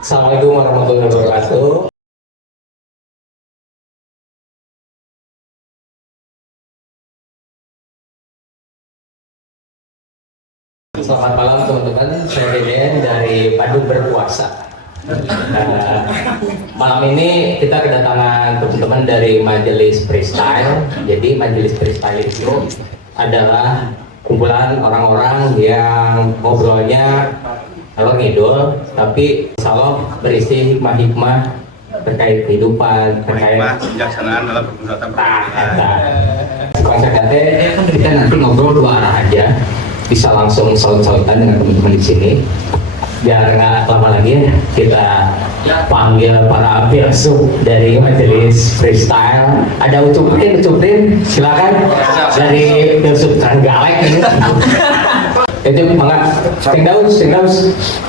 Assalamualaikum warahmatullahi wabarakatuh. Selamat malam teman-teman, saya Deden dari Bandung Berpuasa. Malam ini kita kedatangan teman-teman dari Majelis Freestyle. Jadi Majelis Freestyle itu adalah kumpulan orang-orang yang ngobrolnya kalau ngidul, tapi insya berisi hikmah-hikmah terkait kehidupan, terkait kebijaksanaan dalam perbuatan. Konsep kita nanti ngobrol dua arah aja, bisa langsung saut-sautan dengan teman-teman di sini. Biar nggak lama lagi kita panggil para filsuf dari Majelis Freestyle. Ada Ucupin, silakan dari filsuf Trenggalek ini. Itu mangga, Daus,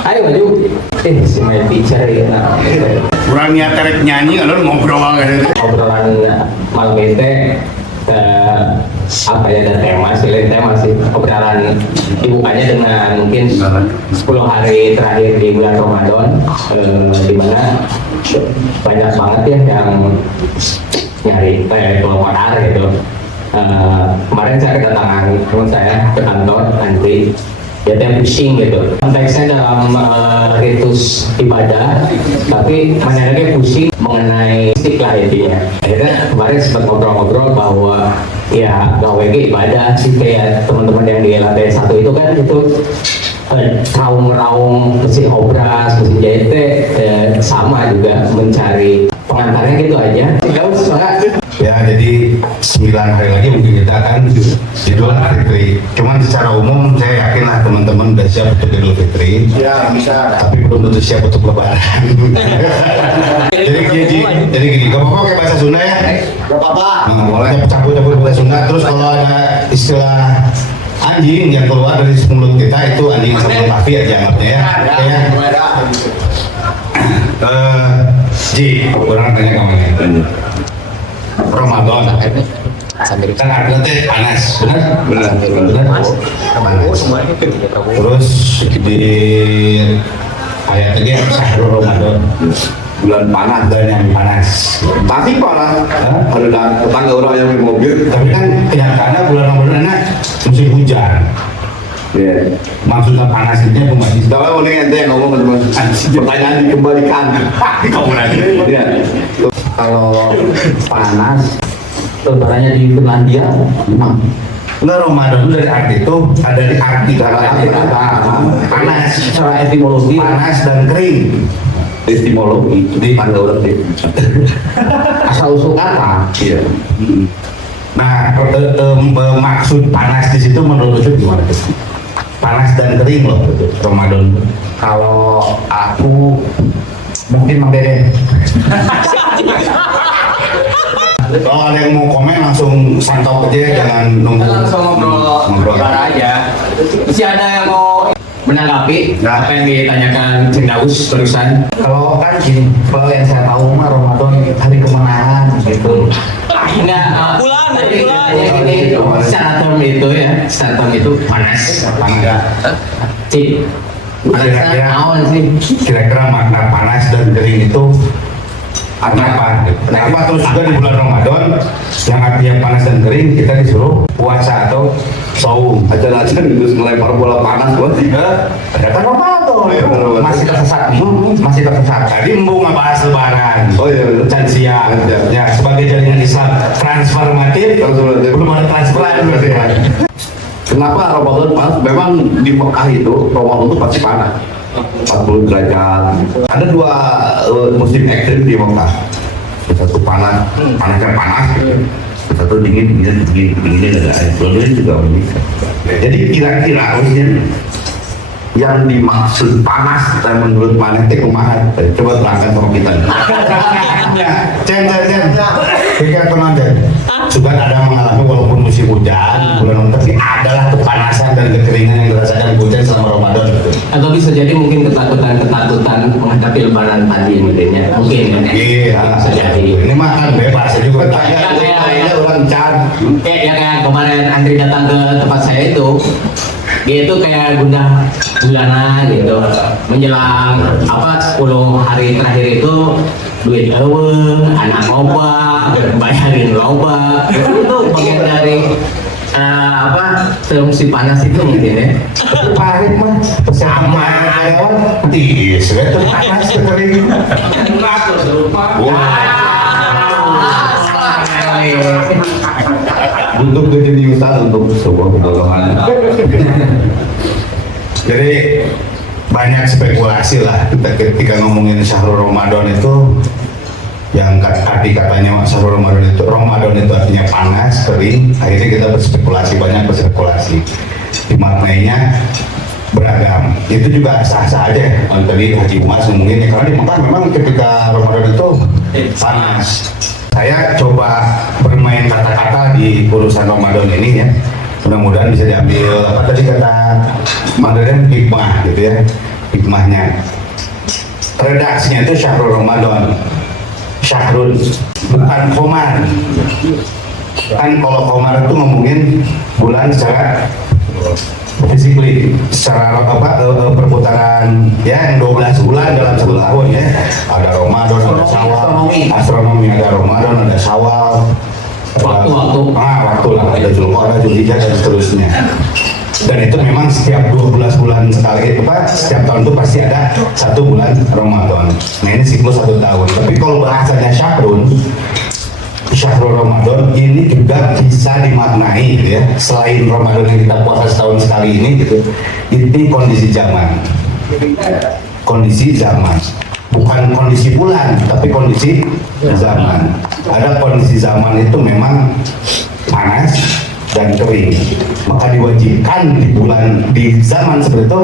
ayo maju. Si main bicara ya. Kurang niat tarik nyanyi, kalau ngobrol gitu. Obrolan malam ini apa ya, ada tema sih obrolan dibukanya dengan mungkin 10 hari terakhir di bulan Ramadan, di mana banyak banget ya yang nyari keluar gitu. Kemarin saya kedatangan teman saya ke kantor, nanti dia pusing gitu. Konteksnya dalam ritus ibadah, tapi menariknya pusing mengenai istiqlah intinya. Akhirnya kemarin sempat ngobrol-ngobrol bahwa ya GWG ibadah sih, kayak teman-teman yang di lantai 1 itu kan itu raung mesin obras, mesin jahit sama juga mencari pengantarnya gitu aja. Ya, jadi 9 hari lagi mungkin kita akan Idul Fitri. Cuman secara umum saya yakin lah teman-teman udah siap untuk Idul Fitri. Ya, bisa. Tapi belum tentu siap untuk Lebaran. jadi gini, gak apa-apa kayak bahasa Sunda ya? Gak apa-apa. Boleh cabut-cabut bahasa Sunda. Terus kalau ada istilah anjing yang keluar dari mulut kita itu anjing sama kafi aja anggapnya ya. Ji, orang tanya kamu nih. Ramadan kan artinya panas, benar. Terus di ayat ini syahrul Ramadan, bulan panas dan yang panas. Pasti panas. Ada tetangga orang yang di mobil. Tapi kan kenyataannya bulan Ramadan musim hujan. Yeah. Maksudnya panas itu cuma di bawah. Boleh ente yang ngomong teman. Pertanyaan dikembalikan. Kamu nanti. Ya. Kalau panas, lebarannya di Finlandia, enggak. Ramadan itu dari arti itu ada di arti panas, secara etimologi panas dan kering. Etimologi di tangga orang deh. Asal usul kata. Iya. Nah, maksud panas di situ menurut itu gimana? Panas dan kering loh Ramadan. Kalau aku mungkin Mang Dede. Kalau ada yang mau komen langsung santap aja, jangan nunggu. Langsung ngobrol aja. Masih ada yang mau menanggapi apa yang ditanyakan Cing Daus terusan? Kalau kan gini, kalau yang saya tahu mah Ramadan hari kemenangan gitu. Bulan. Ini secara term itu ya, secara term itu panas. Cik, kira-kira makna panas dan kering itu apa? Kenapa terus juga di bulan Ramadan yang artinya panas dan kering kita disuruh puasa atau saum? Aja-aja terus melempar bola panas buat tiga. Ada kan Ramadan masih tersesat. Tadi mau ngebahas Lebaran. Oh iya, dan siang. Ya, sebagai jaringan Islam transformatif. Belum ada transferan berarti ya. Kenapa Ramadan panas? Memang di Mekah itu Ramadan itu pasti panas. 40 derajat. Ada dua musim ekstrim di Mekah. Satu panas, panasnya panas. Satu dingin ada air. Dua-duanya juga unik. Jadi kira-kira yang dimaksud panas dan menurut mana itu kumaha? Coba terangkan sama kita. Cen. Tiga teman juga ada mengalami walaupun musim hujan, bulan tapi adalah kepanasan dan kekeringan yang dirasakan hujan selama Ramadan. Atau bisa jadi mungkin ketakutan menghadapi Lebaran tadi mungkinnya. Mungkin kan? Iya. Bisa jadi. Ini mah kan bebas juga. Kayak orang can. Kayak kemarin Andri datang ke tempat saya itu. dia itu kayak gundah gulana gitu. Menjelang 10 hari terakhir itu duit eueuh, anak loba, bayarin loba. Itu bagian dari si panas itu mungkin ya. Parit mah Sama. karyawan tis, itu panas kering. Untuk kejutan untuk sebuah penolongan. Jadi banyak spekulasi lah ketika ngomongin Syahrul Ramadan itu, yang tadi katanya Syahrul Ramadan itu artinya panas, kering. Akhirnya kita banyak berspekulasi. Dimaknainya beragam. Itu juga sah-sah aja. Kalau tadi Haji Umas ngomongin ya, karena di Mekah memang ketika Ramadan itu panas. Saya coba bermain kata-kata di urusan Ramadan ini ya. Mudah-mudahan bisa diambil apa tadi kata Mandarin, hikmah gitu ya. Hikmahnya. Redaksinya itu Syahrul Ramadan. Syahrul, bukan Komar. Kan kalau Komar itu ngomongin bulan secara physically, secara perputaran ya, yang 12 bulan dalam satu tahun ya. Ada Ramadan, ada Syawal, astronomi ada Ramadan, ada Syawal, Waktu. waktu lah, ada Zulqa'dah, Zulhijjah dan seterusnya. Dan itu memang setiap 12 bulan sekali, setiap tahun itu pasti ada satu bulan Ramadan. Nah ini siklus satu tahun. Tapi kalau bahasanya Syahrul Ramadan ini juga bisa dimaknai gitu ya. Selain Ramadan yang kita puasa setahun sekali ini gitu, ini kondisi zaman. Kondisi zaman. Bukan kondisi bulan, tapi kondisi zaman. Ada kondisi zaman itu memang panas dan kering, maka diwajibkan di zaman seperti itu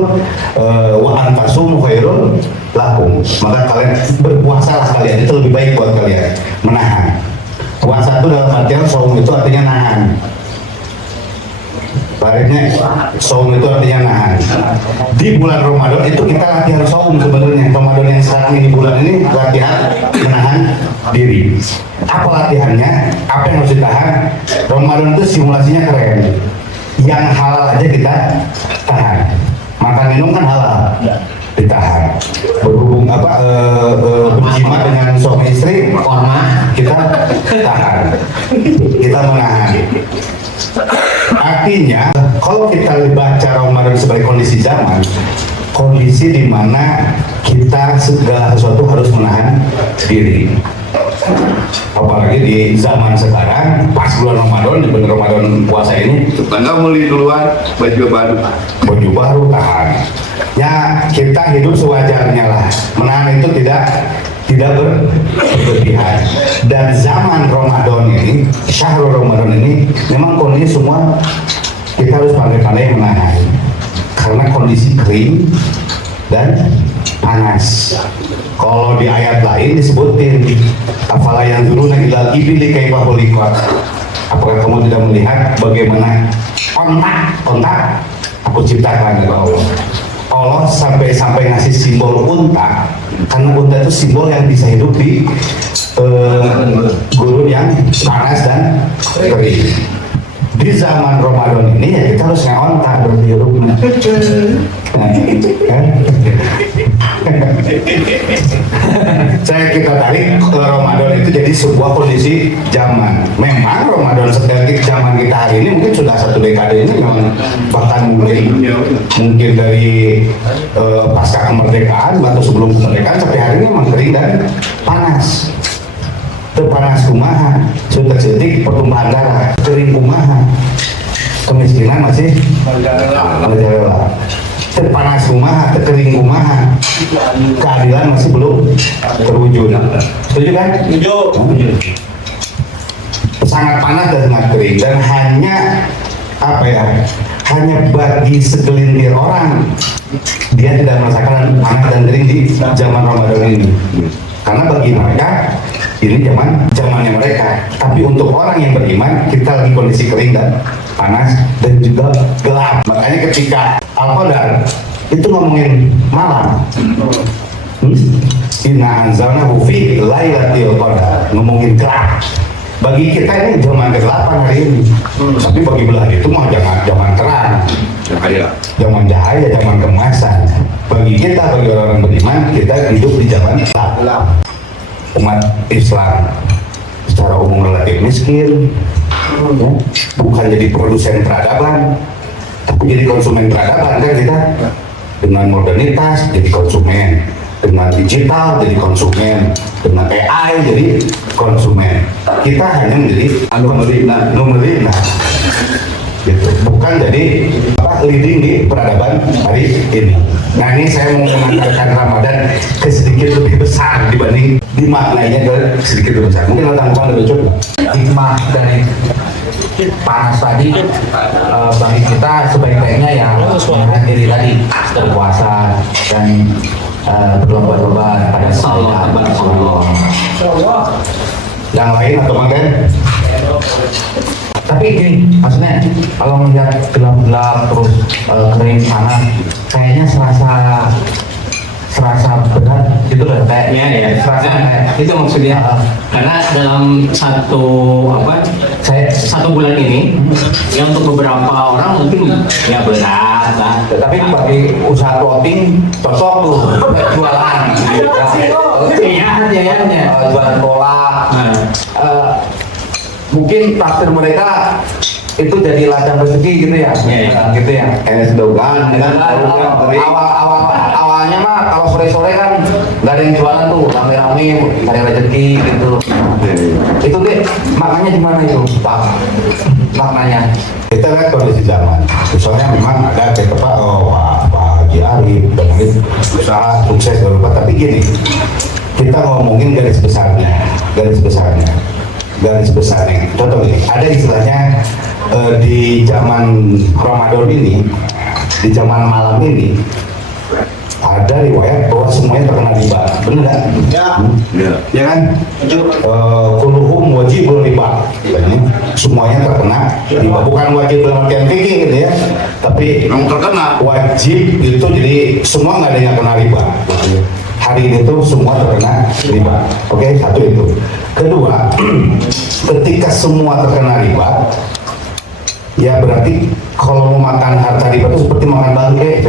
wa anfasum khairul lakum, maka kalian berpuasalah kalian, itu lebih baik buat kalian. Menahan puasa itu dalam artian saum itu artinya nahan. Baiknya saum itu artinya nahan. Di bulan Ramadan itu kita latihan saum sebenarnya. Ramadan yang sekarang ini, bulan ini latihan menahan diri. Apa latihannya? Apa yang harus ditahan? Ramadan itu simulasinya keren. Yang halal aja kita tahan. Makan minum kan halal, ditahan. Berhubung berjima dengan suami istri, Korma. kita tahan. Kita menahan. Artinya, kalau kita baca Ramadan sebagai kondisi zaman, kondisi di mana kita segala sesuatu harus menahan diri. Apalagi di zaman sekarang, pas bulan Ramadan, di bulan Ramadan puasa ini, tetangga beli duluan baju baru tahan. Ya, kita hidup sewajarnya lah. Menahan itu tidak berlebihan. Dan zaman Ramadan ini, Syahrul Ramadan ini, memang kondisi semua kita harus pandai-pandai menahan. Karena kondisi kering dan panas. Kalau di ayat lain disebutin, afala yang dulu ilal ibili kaifa khuliqat. Apakah kamu tidak melihat bagaimana ontak aku ciptakan dari Allah. Allah sampai ngasih simbol unta, karena unta itu simbol yang bisa hidup di gurun yang panas dan kering. Di zaman Ramadan ini ya kita harus ngontak berhidupnya. Kita tarik ke Ramadan itu jadi sebuah kondisi zaman. Memang Ramadan setiap zaman kita hari ini mungkin sudah satu dekade ini memang bahkan mulai mungkin dari pasca kemerdekaan atau sebelum kemerdekaan sampai hari ini memang kering dan panas. Terpanas kumaha, sudah cetik pertumbuhan darah, kering kumaha, kemiskinan masih menjala. Terpanas kumaha, terkering kumaha, keadilan masih belum terwujud. Setuju kan? Setuju. Sangat panas dan sangat kering, dan hanya bagi segelintir orang dia tidak merasakan panas dan kering di zaman Ramadan ini. Karena bagi mereka ini zamannya mereka. Tapi untuk orang yang beriman, kita lagi kondisi kering dan panas dan juga gelap. Makanya ketika Al-Qadar itu ngomongin malam, Inna anzalnahu fi lailatul qadar, ngomongin gelap. Bagi kita ini zaman ke-8 hari ini. Tapi bagi belah itu mah zaman terang. Zaman cahaya, zaman kemasan. Bagi kita, bagi orang-orang beriman, kita hidup di zaman gelap. Umat Islam secara umum relatif miskin, ya. Bukan jadi produsen peradaban, tapi jadi konsumen peradaban kan kita. Dengan modernitas jadi konsumen, dengan digital jadi konsumen, dengan AI jadi konsumen. Kita hanya menjadi numerina, gitu. Bukan jadi leading di peradaban hari ini. Nah ini saya mau mengantarkan Ramadan ke sedikit lebih besar dibanding dimaknainya ke sedikit lebih besar. Mungkin tanggapan lebih cukup. Hikmah dari panas tadi bagi kita sebaik-baiknya ya menahan diri tadi, berpuasa dan berlomba-lomba pada saat Yang lain atau makan? Tapi gini, maksudnya kalau melihat gelap-gelap terus kering panas, kayaknya serasa berat gitu loh, kayaknya ya serasa kayak Itu maksudnya karena dalam satu bulan ini ya untuk beberapa orang mungkin ya berat lah. tapi bagi usaha clothing cocok tuh jualan jualan kolak. Mungkin traktir mereka itu jadi ladang rezeki gitu ya, gitu ya. Dogan dengan Awalnya mah kalau sore-sore kan nggak ada yang jualan tuh, rame-rame cari rezeki gitu. Itu deh maknanya gimana itu Pak? Maknanya? kita lihat kondisi zaman. Misalnya memang ada kayak Pak Haji Arif dan usaha sukses berupa, tapi gini, kita ngomongin garis besarnya. Contoh ini, ada istilahnya di zaman Ramadan ini, di zaman malam ini, ada riwayat bahwa semuanya terkena riba, benar kan? Ya kan? Kulluhum wajibul riba, semuanya terkena riba. Bukan wajib dalam artian fikih gitu ya, tapi terkena wajib itu jadi semua nggak ada yang kena riba. Hari ini tuh semua terkena riba. Oke, satu itu. Kedua, ketika semua terkena riba, ya berarti kalau mau makan harta riba itu seperti makan bangke,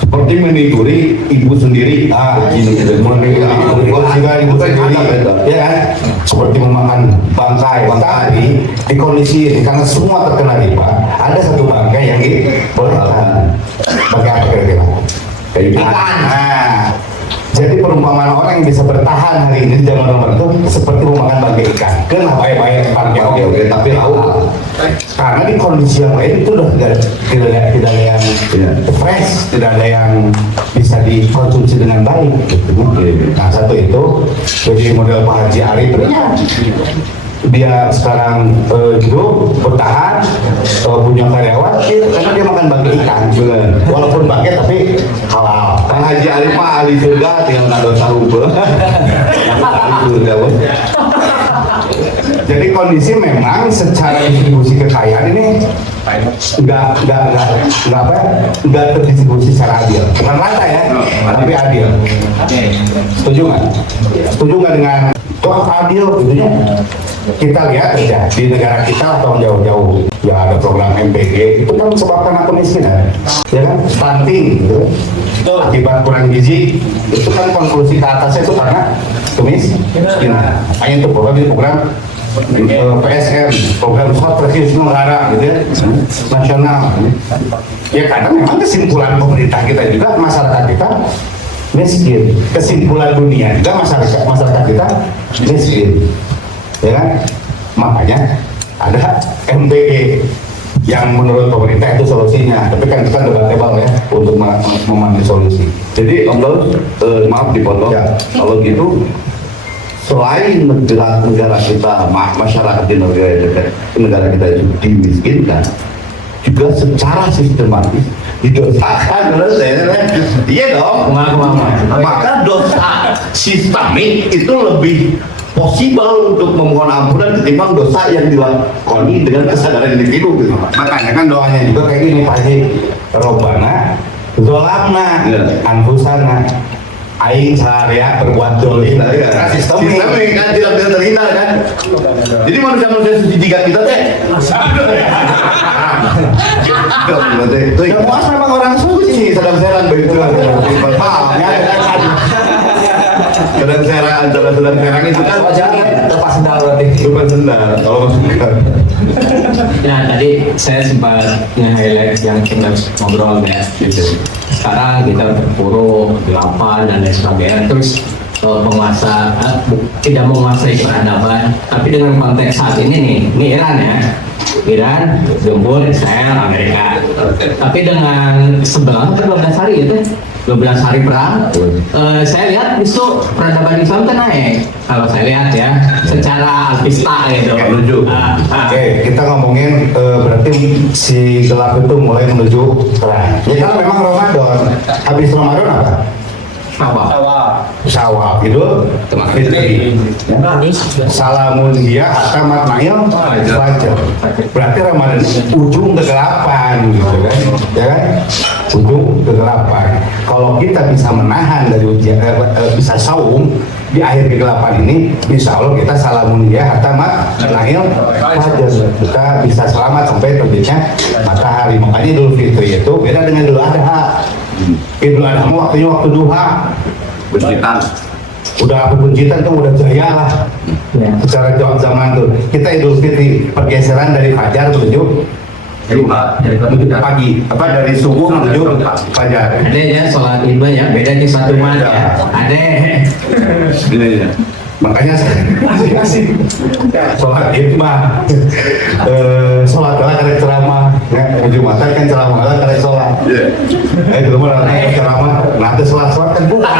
seperti meniduri ibu sendiri. Ibu sendiri, ya kan? Seperti memakan bangkai. Tadi di kondisi ini karena semua terkena riba, ada satu bangkai yang dibolehkan. Bangkai apa kira-kira? Ikan. Nah, jadi perumpamaan orang yang bisa bertahan hari ini di zaman Ramadan itu seperti memakan bangkai ikan. Kenapa baik-baik bangkai oke, tapi lauk. Karena di kondisi yang lain itu udah tidak ada yang fresh, tidak ada yang bisa dikonsumsi dengan baik. Nah satu itu, jadi model Pak Haji Arif dia sekarang hidup bertahan, punya karyawan karena dia makan bangkai ikan, walaupun bangkai tapi halal. Kang Haji Arif mah ahli surga tinggal nado tahu. Jadi kondisi memang secara distribusi kekayaan ini nggak terdistribusi secara adil, bukan rata ya, tapi adil. Setuju nggak dengan adil gitu ya? Kita lihat aja di negara kita tahun jauh-jauh ya ada program MPG itu kan sebabkan kemiskinan, ya kan, stunting gitu. Akibat kurang gizi itu kan konklusi ke atasnya itu karena kemiskinan. Hanya itu program PSM, program strategis negara gitu ya, nasional. Ya kadang memang kesimpulan pemerintah kita juga masyarakat kita miskin, kesimpulan dunia juga masyarakat kita miskin, ya kan? Makanya ada MPG yang menurut pemerintah itu solusinya, tapi kan kita debatable ya untuk memahami solusi. Jadi Om Daud, maaf dipotong. Ya. Kalau gitu, selain negara kita, masyarakat di negara kita itu dimiskinkan, juga secara sistematis didosakan. Iya dong. Maka dosa sistemik itu lebih possible untuk memohon ampunan ketimbang dosa yang dilakoni dengan kesadaran individu gitu. Makanya kan doanya juga kayak gini Pak Haji, Robbana Zolamna Ya. Anfusana, aing seharian berbuat dolim karena sistemnya kan tidak bisa terhindar kan. Jadi manusia suci tiga kita teh. Kamu memang orang suci sedang serang begitu kan. Sedang serang itu kan Wajah lepas sendal berarti. bukan sendal kalau masukkan. Nah tadi saya sempat nge-highlight yang kita ngobrol ya gitu. Sekarang kita berpuru, delapan dan lain sebagainya. Terus penguasa tidak menguasai peradaban, tapi dengan konteks saat ini nih, ini Iran ya. Iran, gembur, Israel, Amerika. Tapi dengan sebelah 12 hari gitu, 12 hari perang, saya lihat justru peradaban Islam kan naik. Kalau saya lihat ya, secara alpista gitu. Menuju. Oke, kita ngomongin berarti si gelap itu mulai menuju terang. Ya kan memang Ramadan. Habis Ramadan apa? Syawal Idul Fitri. Salamun dia atamat nail fajar. Berarti Ramadan ujung kegelapan gitu kan. Ya kan? Ujung kegelapan. Kalau kita bisa menahan dari ujian bisa saum di akhir kegelapan ini, insya Allah kita salamun dia atamat nail fajar. Kita bisa selamat sampai terbitnya matahari. Makanya Idul Fitri itu beda dengan Idul Adha. Idul Adha waktunya waktu duha, Bencitan. udah pebuncitan tuh udah jaya lah secara jauh zaman tuh. Kita Idul Fitri pergeseran dari fajar menuju pagi, apa dari subuh menuju fajar. Ada ya sholat Idul ya, beda di satu umat ya. Ada. Iya. Makanya masih sholat Id mah sholat lah karek ceramah ya, Jumatan kan ceramah lah karek sholat. Itu mah ceramah nanti sholat kan bukan.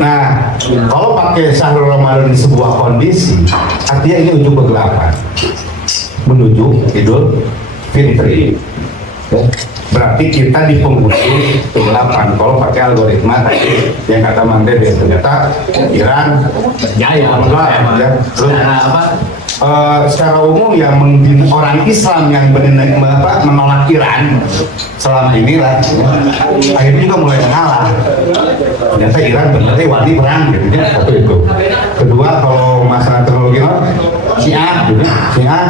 Nah, kalau pakai syahrul Ramadan di sebuah kondisi, artinya ini ujung kegelapan menuju Idul Fitri. Berarti kita di penghujung kegelapan. Kalau pakai algoritma tadi yang kata Mante, ternyata Iran Jaya. ya. Terus apa? secara umum yang orang Islam yang menolak Iran selama inilah akhirnya juga mulai mengalah. Ternyata Iran benar-benar wajib perang gitu ya. Satu itu. Kedua, kalau masalah teknologi Syiah juga, Syiah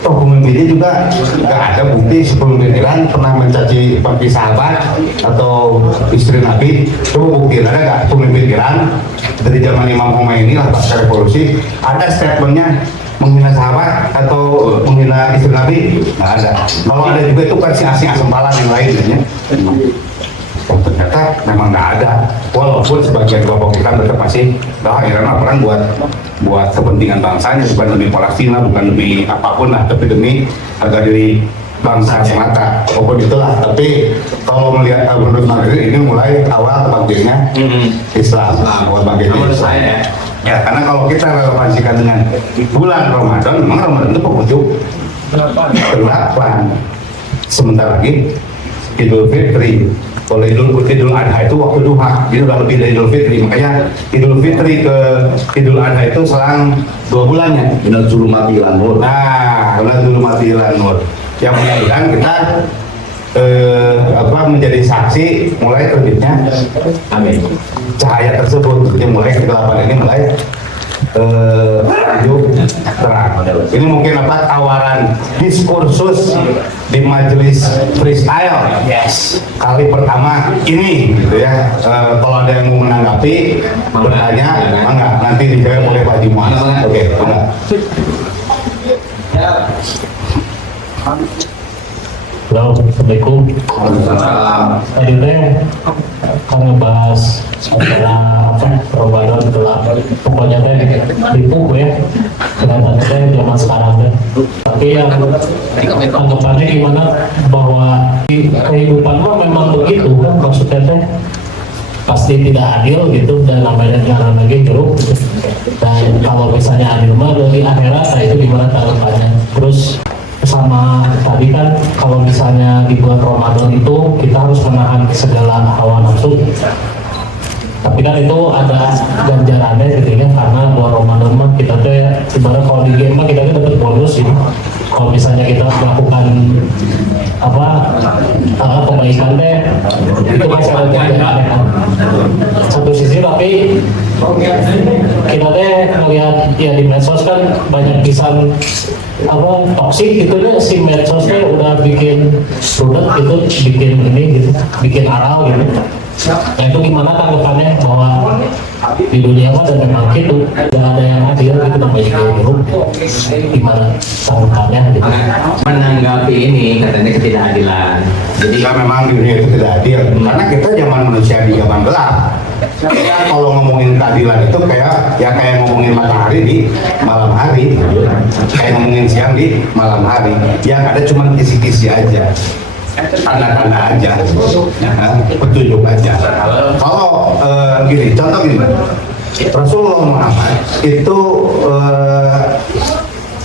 toh pemimpinnya juga nggak ada bukti pemimpin Iran pernah mencaci papi sahabat atau istri Nabi. Coba bukti ada nggak pemimpin Iran dari zaman Imam Khomeini lah pasca revolusi ada statementnya menghina sahabat atau menghina istri Nabi? Nggak ada. Kalau ada juga itu kan si asing sempalan yang lainnya. Oh, ternyata memang nggak ada. Walaupun sebagian kelompok kita tetap masih bahwa Iran perang buat kepentingan bangsanya, bukan demi Palestina, bukan demi apapun lah, tapi demi harga diri bangsa semata. Apapun itulah. Tapi kalau melihat menurut Madrid ini mulai awal kebangkitannya Islam. Awal bangkitnya Menurut Islam. saya ya. Ya, karena kalau kita relevansikan dengan bulan Ramadan, memang Ramadan itu penghujung kegelapan. Sebentar lagi Idul Fitri. Kalau Idul Adha itu waktu duha, itu udah lebih dari Idul Fitri. Makanya Idul Fitri ke Idul Adha itu selang 2 bulannya. Minal zulumati ilan nur. Nah, minal zulumati ilan nur. Yang mudah-mudahan kita menjadi saksi mulai terbitnya Amin. cahaya tersebut. Jadi mulai kegelapan ini mulai hidup terang. Ini mungkin tawaran diskursus di majelis freestyle kali pertama ini gitu ya. Kalau ada yang mau menanggapi bertanya, enggak, nanti dijawab oleh Pak Jimuan. Oke, enggak. Halo, Assalamualaikum. Tadi teh kan ngebahas masalah Ramadan gelap. Pokoknya teh tipu ya. Kelihatan teh zaman sekarang teh. Tapi yang anggapannya gimana bahwa kehidupan mah memang begitu kan, maksudnya teh pasti tidak adil gitu, dan namanya jangan lagi jeruk gitu. Dan kalau misalnya adil mah dari akhirat, nah itu gimana tanggapannya. Terus sama tadi kan kalau misalnya di bulan Ramadan itu kita harus menahan segala hawa nafsu, tapi kan itu ada ganjarannya gitu ya, karena bulan Ramadan mah kita tuh ibarat kalau di game mah kita tuh dapat bonus gitu, kalau misalnya kita melakukan kebaikan teh itu kan sangat aneh kan. Satu sisi tapi kita teh melihat ya di medsos kan banyak pisan toksik gitu deh, si medsosnya udah bikin rudet gitu, bikin ini gitu, bikin aral gitu. Nah itu gimana tanggapannya bahwa di dunia mah dan memang gitu, tidak ada yang adil gitu, dan banyak yang buruk. Gimana tanggapannya gitu? Menanggapi ini katanya ketidakadilan. Jadi kan memang di dunia itu tidak adil, karena kita zaman manusia di zaman gelap. Kalau ngomongin keadilan itu kayak ngomongin matahari di malam hari, kayak ngomongin siang di malam hari. Yang ada cuma kisi-kisi aja, tanda-tanda aja, petunjuk aja. Kalau gini, contoh gini, Rasulullah Muhammad itu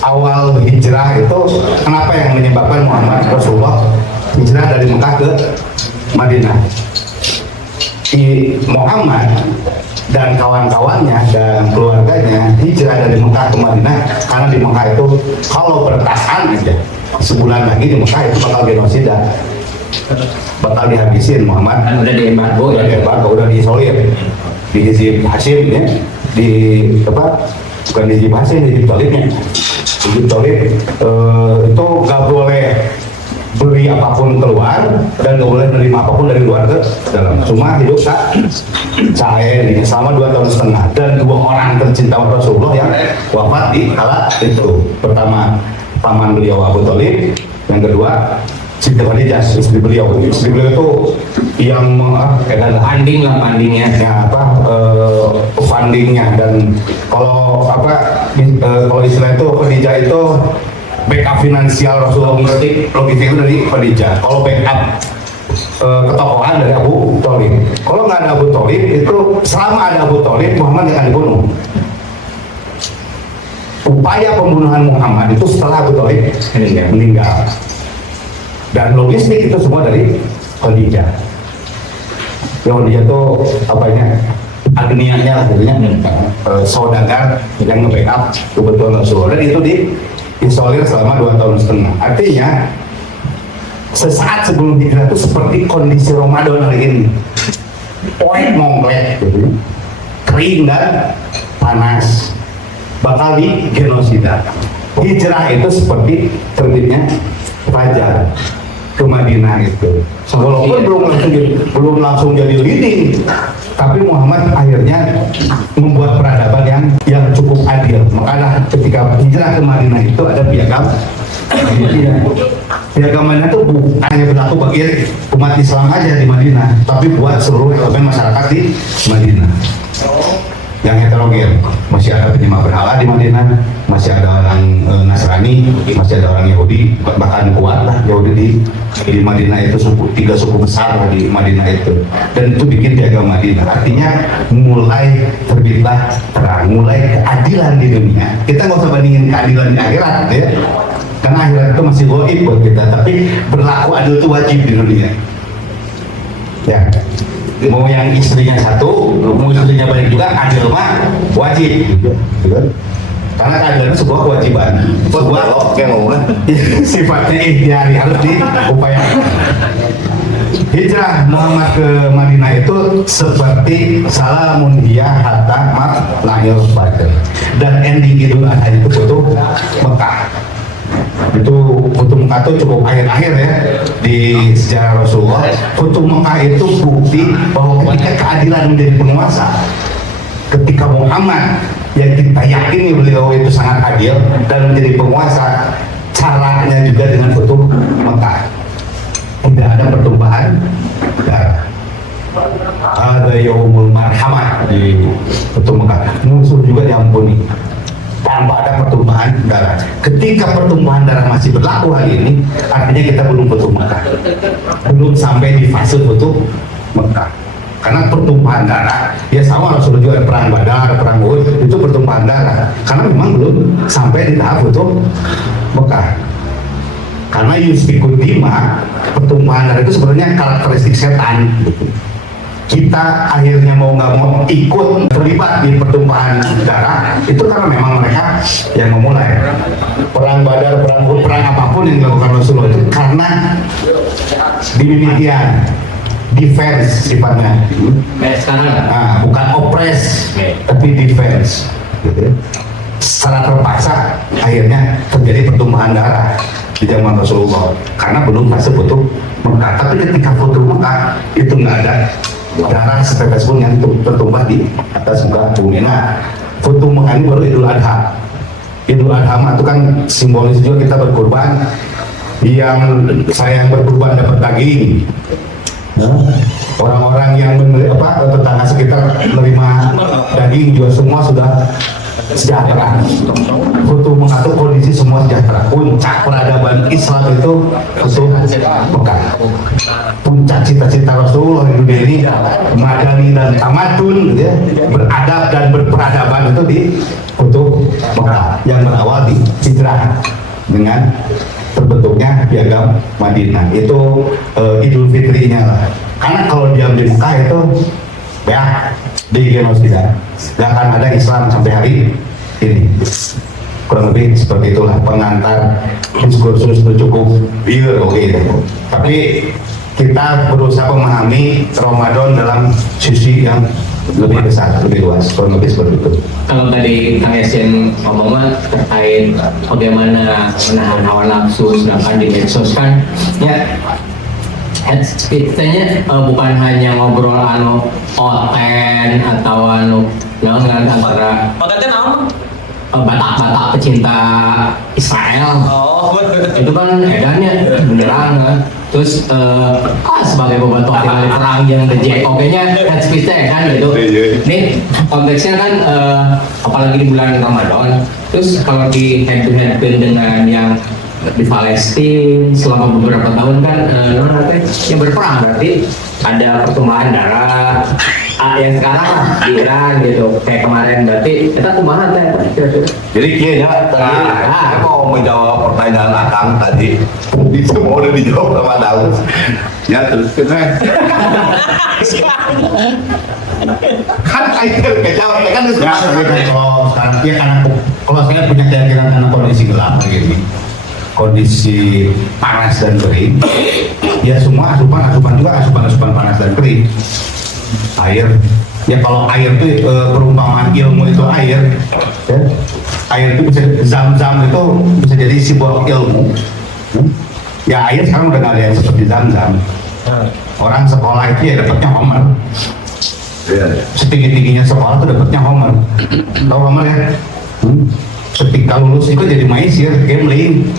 awal hijrah itu kenapa yang menyebabkan Muhammad Rasulullah hijrah dari Mekah ke Madinah? Muhammad dan kawan-kawannya dan keluarganya hijrah dari Mekah ke Madinah karena di Mekah itu kalau bertahan aja sebulan lagi di Mekah itu bakal genosida, bakal dihabisin. Muhammad Kan udah diembargo ya. udah diisolir di Hizib Hashim ya, di bukan di Hizib Hashim, di Hizib Thalibnya. Hizib Thalib itu gak boleh beli apapun keluar dan gak boleh menerima apapun dari luar ke dalam. Cuma hidup saya ini selama 2,5 tahun dan 2 orang tercinta Rasulullah yang wafat di kala itu. Pertama paman beliau Abu Thalib, yang kedua Siti Khadijah, istri beliau. Istri beliau itu yang Panding lah pandingnya. fundingnya, dan kalau kalau istilah itu Khadijah itu backup finansial Rasulullah, logistik itu dari Khadijah. Kalau backup ketokohan dari Abu Thalib. Kalau nggak ada Abu Thalib itu, selama ada Abu Thalib Muhammad akan dibunuh. Upaya pembunuhan Muhammad itu setelah Abu Thalib meninggal. Dan logistik itu semua dari Khadijah. Khadijah itu agnianya lah jadinya, saudagar yang nge-backup kebetulan Rasulullah, dan itu diisolir selama 2,5 tahun. Artinya sesaat sebelum hijrah itu seperti kondisi Ramadan hari ini, poek mongklek gitu, kering dan panas, bakal di genosida. Hijrah itu seperti terbitnya fajar ke Madinah itu, walaupun belum langsung jadi leading, tapi Muhammad akhirnya membuat peradaban yang cukup adil. Makanya ketika hijrah ke Madinah itu ada piagam. Piagam Madinah itu bukan hanya berlaku bagi umat Islam aja di Madinah, tapi buat seluruh elemen masyarakat di Madinah. Yang heterogen, masih ada penyembah berhala di Madinah, masih ada orang Nasrani, masih ada orang Yahudi, bahkan kuat lah Yahudi di Madinah itu 3 suku besar lah di Madinah itu, dan itu bikin piagam Madinah. Artinya mulai terbitlah terang, mulai keadilan di dunia. Kita nggak usah bandingin keadilan di akhirat ya, karena akhirat itu masih goib buat kita, tapi berlaku adil itu wajib di dunia ya. Mau yang istrinya satu, mau istrinya banyak juga, adil mah wajib gitu. Karena keadilan itu sebuah kewajiban, sebuah sifatnya ikhtiari, harus diupayakan. Hijrah Muhammad ke Madinah itu seperti salamun hiya hatta matla'il fajr, dan ending Idul Adha itu butuh Mekah. Itu Futuh Mekah itu cukup akhir-akhir ya di sejarah Rasulullah. Futuh Mekah itu bukti bahwa ketika keadilan menjadi penguasa, ketika Muhammad yang kita yakini beliau itu sangat adil dan menjadi penguasa, caranya juga dengan Futuh Mekah. Tidak ada pertumpahan darah. Ada yaumul marhamah di Futuh Mekah. Musuh juga diampuni tanpa ada pertumpahan darah. Ketika pertumpahan darah masih berlaku hari ini, artinya kita belum Futuh Mekah, belum sampai di fase Futuh Mekah. Karena pertumpahan darah, ya sama Rasulullah juga perang Badar, perang Uhud, itu pertumpahan darah. Karena memang belum sampai di tahap Futuh Mekah. Karena yusfikut dima, pertumpahan darah itu sebenarnya karakteristik setan. kita akhirnya mau nggak mau ikut terlibat di pertumpahan darah itu karena memang mereka yang memulai perang Badar, perang apapun yang dilakukan Rasulullah itu karena demikian defense sifatnya. Kayak sekarang Nah, bukan oppress tapi defense gitu. Secara terpaksa akhirnya terjadi pertumbuhan darah di zaman Rasulullah karena belum fase foto Mekah. Tapi ketika foto Mekah itu nggak ada darah setetes pun yang tertumpah di atas muka bumi. Nah, foto Mekah ini baru Idul Adha. Idul Adha itu kan simbolis juga kita berkorban. Yang saya yang berkorban dapat daging. Orang-orang yang tetangga sekitar menerima daging juga semua sudah sejahtera. Untuk mengatur kondisi semua sejahtera. Puncak peradaban Islam itu Mekah. Puncak cita-cita Rasulullah di dunia ini madani dan tamadun, gitu ya, beradab dan berperadaban itu di Mekah yang berawal di hijrah dengan terbentuknya piagam Madinah. Itu Idul Fitrinya lah. Karena kalau diam di Mekah itu ya di genosida, gak akan ada Islam sampai hari ini. Kurang lebih seperti itulah pengantar diskursus itu cukup biar gitu. Tapi kita berusaha memahami Ramadan dalam sisi yang lebih besar, lebih luas, kurang lebih seperti itu. kalau tadi Kang Yasin ngomong terkait bagaimana menahan hawa nafsu sedangkan di medsos kan ya head speech-nya bukan hanya ngobrol oten atau dengan antara batak-batak pecinta Israel. Itu kan edannya beneran kan. Terus sebagai pembantu ahli perang yang the JOK-nya head speech-nya kan gitu. Ini konteksnya kan apalagi di bulan Ramadan. Terus kalau di head to head dengan yang di Palestina selama beberapa tahun kan yang berperang berarti ada pertumbuhan darah yang sekarang di Iran gitu kayak kemarin berarti kita kumaha teh Jadi kayaknya tadi saya mau menjawab pertanyaan Akang tadi itu mau udah dijawab sama Daud. Ya terus kan akhir kejawab kan Ya, tapi kalau sekarang ya karena kalau saya punya keyakinan karena kondisi gelap begini, kondisi panas dan kering, ya semua asupan juga asupan panas dan kering. Air, ya kalau air itu perumpamaan ilmu itu air, ya. Air itu bisa zam-zam itu bisa jadi simbol ilmu. Ya air sekarang udah nggak ada yang seperti zam-zam. Orang sekolah itu ya dapatnya homer. Setinggi-tingginya sekolah tuh dapatnya homer. Tahu homer ya? Ketika lulus itu jadi maisir, gambling.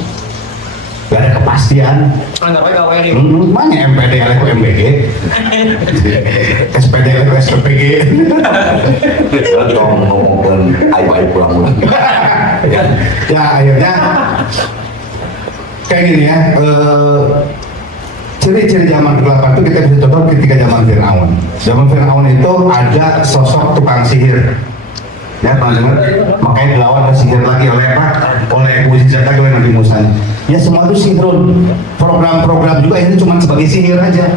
Gak ada kepastian. Mana MPD ke MBG, SPD ke SPPG. ngomong aib-aib pulang. Ya akhirnya kayak gini ya. Ciri-ciri zaman kegelapan itu kita bisa contoh ketika zaman Fir'aun. Zaman Fir'aun itu ada sosok tukang sihir. Ya, teman-teman, makanya dilawan oleh sihir lagi oleh apa? Oleh mukjizat lagi oleh Nabi Musa. Ya semua itu sinkron. Program-program juga ini cuma sebagai sihir aja.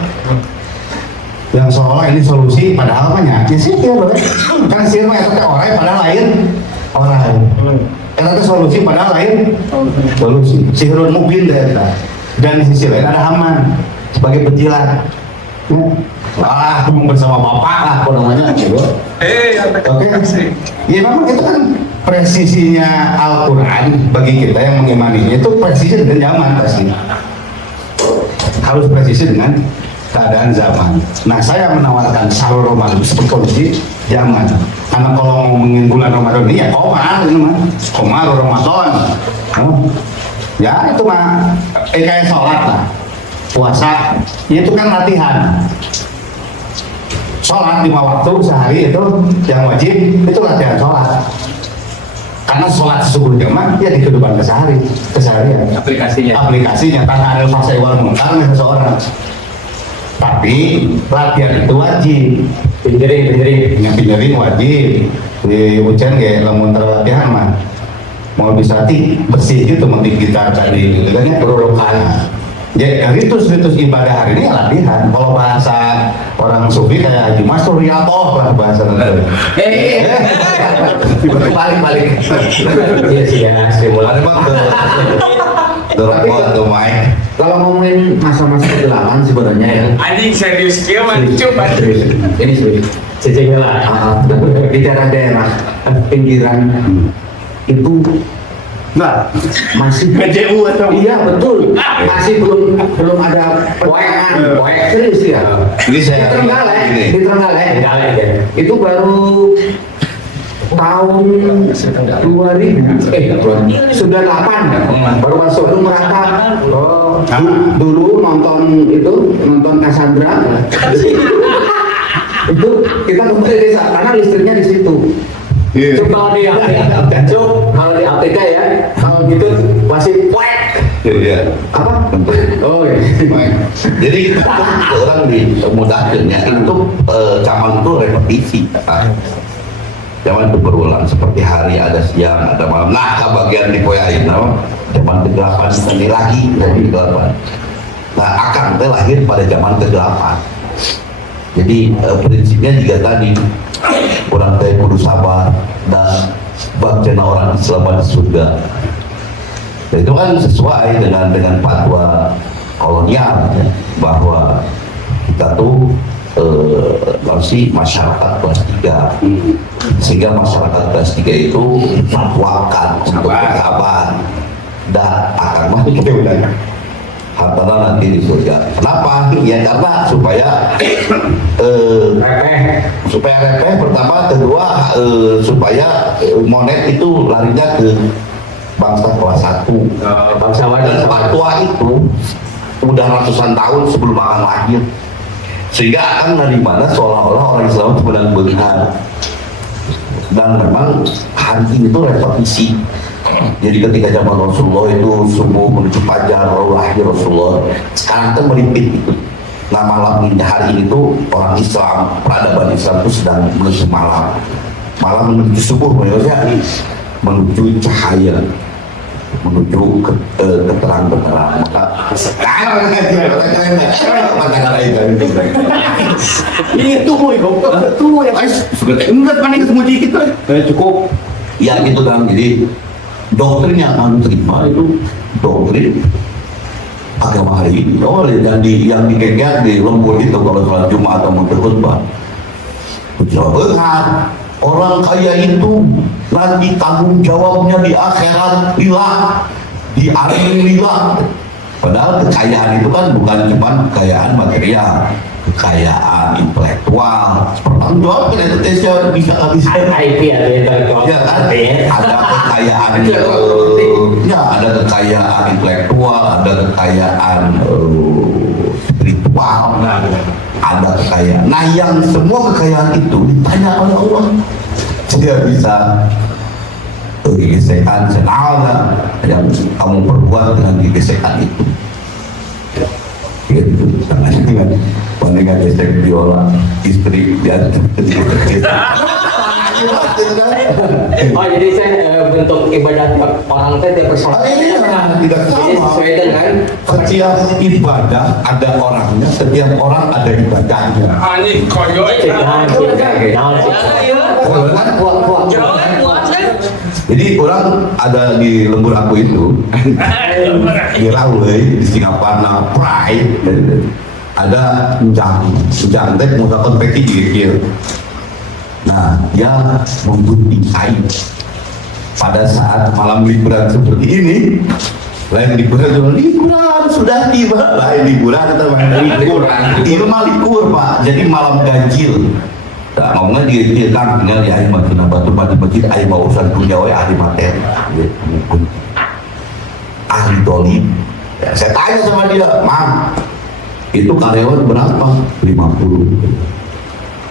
Yang seolah ini solusi, padahal banyak. Ya sihir, kan sihir mah itu orang, padahal lain orang. Itu solusi, padahal lain solusi. Sihirun mubin deh. Dan di sisi lain ada Haman sebagai penjilat. Wah, ngomong bersama bapak lah, apa namanya gitu. Oke. Ya memang itu kan presisinya Al-Quran bagi kita yang mengimaninya itu presisi dengan zaman pasti. Harus presisi dengan keadaan zaman. Nah, saya menawarkan sahur Ramadan seperti kondisi zaman. Karena kalau ngomongin bulan Ramadan ini ya komar ini mah. Komar Ramadan. Ya itu mah kayak sholat lah. Puasa itu kan latihan. Sholat 5 waktu sehari itu yang wajib itu latihan sholat. Karena sholat sesungguhnya mah ya di kehidupan keseharian. Aplikasinya tanpa ada fase wal munkar seseorang. Tapi latihan itu wajib. Pinjering wajib. Di ujian kayak lamun terlatihan mah mau bisa bersih gitu mending kita tadi gitu kan ya. Ya, ritus-ritus ibadah hari ini latihan. Kalau bahasa orang sufi kayak Haji Mas Suryato lah bahasa nanti. Balik. Iya sih ya, stimulasi. Tuh Mike. Kalau ngomongin masa-masa kegelapan sebenarnya ya. Anjing serius kia mah coba. Ini serius. Cicing lah. Di daerah-daerah pinggiran itu masih PJU atau iya betul masih belum ada penanganan serius ya. Ini saya Di Trenggalek Trenggalek ya. itu baru tahun 2000 sudah 8 baru masuk baru merata. Dulu nonton Cassandra itu kita kembali ke desa karena listriknya di situ. Cuk kalau di APK ya, kalau gitu masih poek. Iya. Apa? Oh iya. Jadi kita orang dimudahkan ya itu zaman itu repetisi. Zaman itu berulang seperti hari ada siang ada malam. Nah bagian di poyain nama zaman kegelapan ini lagi jadi kegelapan. Nah akang teh lahir pada zaman kegelapan. Jadi prinsipnya juga tadi orang teh kudu sabar dan bagian orang Islam di surga. Dan itu kan sesuai dengan fatwa kolonial ya, bahwa kita tuh masih masyarakat kelas 3 sehingga masyarakat kelas 3 itu fatwakan untuk bersabar dan akan mati kita bilangnya hartana nanti di surga. Kenapa? Ya karena supaya repeh pertama, kedua supaya monet itu larinya ke bangsa kelas 1. Bangsawan Dan fatwa itu udah ratusan tahun sebelum akan lahir, sehingga akan dari mana seolah-olah orang Islam itu benar-benar. Dan memang hari ini itu repetisi. Jadi ketika zaman Rasulullah itu subuh menuju fajar lalu lahir Rasulullah, sekarang kan melimpit itu. Nah malam ini hari ini tuh orang Islam, peradaban Islam itu sedang menuju malam menuju subuh, maksudnya menuju cahaya, menuju keterang-terang. Maka sekarang Ini tunggu ya guys. Enggak paling ketemu dikit lah. Cukup. ya gitu kan. Jadi doktrin yang kami terima itu doktrin agama hari ini. Dan yang dikengkek di lembur itu kalau sholat Jumat atau mau berkhutbah, benar orang kaya itu nanti tanggung jawabnya di akhirat lillah, di akhir lillah. Padahal kekayaan itu kan bukan cuma kekayaan material, kekayaan intelektual. Pertanggung jawab kan itu bisa IP atau intelektual. ya kan ada kekayaan ya ada kekayaan intelektual, ada kekayaan spiritual, ada kekayaan. Nah yang semua kekayaan itu ditanya oleh Allah, dia bisa gesekan senala yang kamu perbuat dengan gesekan itu. Gitu, jangan dengan gesek biola istri dan Oh jadi saya bentuk ibadah tiap orang teh tiap personal. tidak Jadi sama. sesuai dengan Setiap ibadah ada orangnya, setiap orang ada ibadahnya. Anjing koyo. Jadi orang ada di lembur aku itu di Rawe, di Singapura, Pride, ada njang teh menggunakan peki dikir. Nah, dia menggunting kain pada saat malam liburan seperti ini. Lain liburan sudah tiba, lain liburan atau liburan. Itu mah libur Pak, jadi malam ganjil. Nah, ngomongnya dia kan tinggal di ahli materi batu di masjid ahli urusan dunia ahli materi ahli toli. Ya, saya tanya sama dia, Mam, itu karyawan berapa? 50.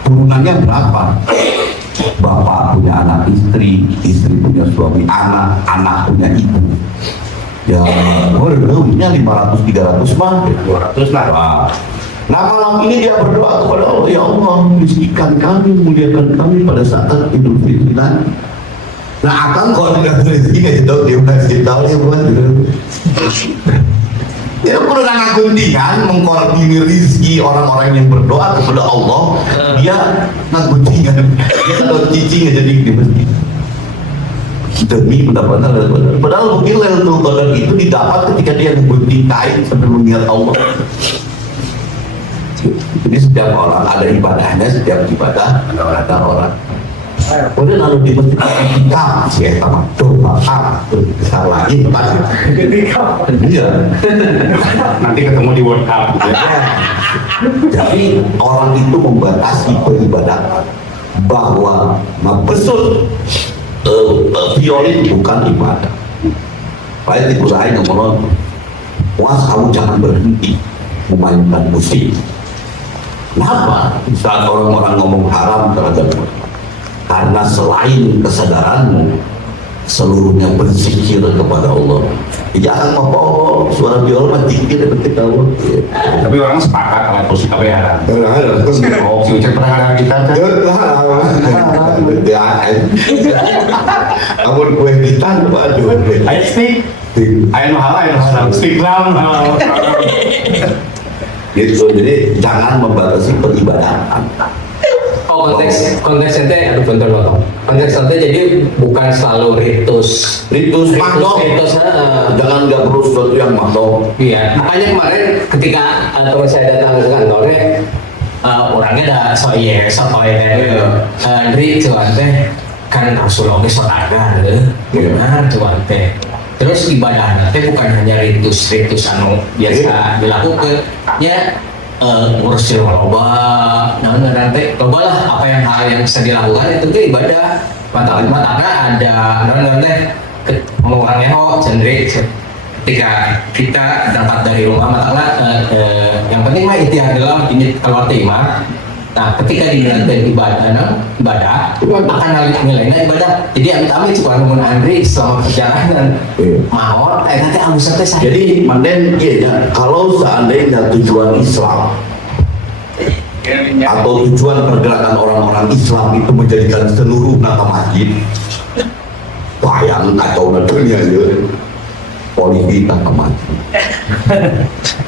Turunannya berapa? Bapak punya anak istri, istri punya suami, anak punya ibu. Ya, duitnya 500-300 mah. 200 lah. Nah malam ini dia berdoa kepada Allah, ya Allah rizkikan kami, muliakan kami pada saat Idul Fitri nanti. Nah akang kalau tidak rezeki nggak tahu dia udah tahu dia buat gitu. Ya perlu ngaguntingan mengkoordinir rezeki orang-orang yang berdoa kepada Allah. Dia ngaguntingan, dia kalau cicing jadi di masjid demi mendapatkan Lailatul Qadar. Padahal mungkin Lailatul Qadar itu didapat ketika dia ngegunting kain sambil mengingat Allah. Jadi setiap orang ada ibadahnya, setiap ibadah ada orang. Kemudian lalu di masjid kita sih sama doa salah lagi pasti. Iya. Nanti ketemu di World Cup. Jadi orang itu membatasi peribadatan bahwa membesut violin bukan ibadah. Baik dikurangi ngomong, was kamu jangan berhenti memainkan musik. Kenapa? Saat orang-orang ngomong haram terhadap karena selain kesadaranmu seluruhnya berzikir kepada Allah. Jangan mau suara biola mah zikir ketika Allah. Tapi orang sepakat kalau musik apa ya? Oh, si Ucap pernah kita kan? Kamu kue gitar, waduh. Ayo stick. Ayo mahal. Stick drum. Gitu, jadi jangan membatasi peribadatan. Oh, konteks ente, aduh bentar loh. Konteks ente jadi bukan selalu ritus. Ritus makno, jangan nggak perlu sesuatu yang makno. Iya, makanya kemarin ketika teman saya datang ke kantornya, orangnya ada soalnya Andri cuman teh kan Rasulullah ada, benar cuman teh. Terus ibadah teh bukan hanya ritus anu biasa dilakukan, ya ngurusin loba, nanti loba lah apa yang hal yang bisa dilakukan itu tuh ibadah. Mata ada nanti mengurangnya cenderung ketika kita dapat dari rumah mata yang penting mah ikhtiar dalam ini keluar timah. Nah, ketika dilakukan ibadah akan nilainya ibadah. Jadi amit-amit suka nemuin Andri selama perjalanan mau nanti amusnya teh. Jadi manden iya, kalau seandainya tujuan Islam atau tujuan pergerakan orang-orang Islam itu menjadikan seluruh naka masjid, bayang kacau dunia ya, polisi naka masjid.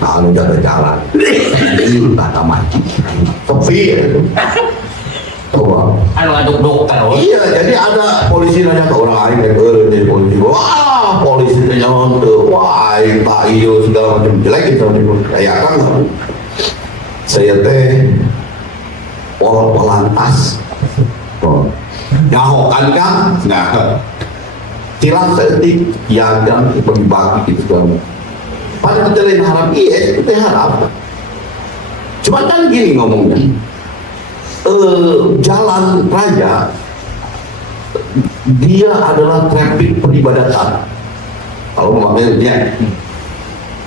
Nah, anu jaga jalan, ini naka masjid, sepi ya itu. Anu aduk-aduk kan. Iya, jadi ada polisi nanya ke orang lain, jadi polisi, wah polisi nanya wah tak iyo segala macam jelek gitu, kayak kan saya teh polantas, nyahokan kan, nah tilang setik, ya dan berbagi gitu kan. Pada kita lain harap iya, kita harap. Cuma kan gini ngomongnya. Jalan raya dia adalah traffic peribadatan. Kalau memakai dia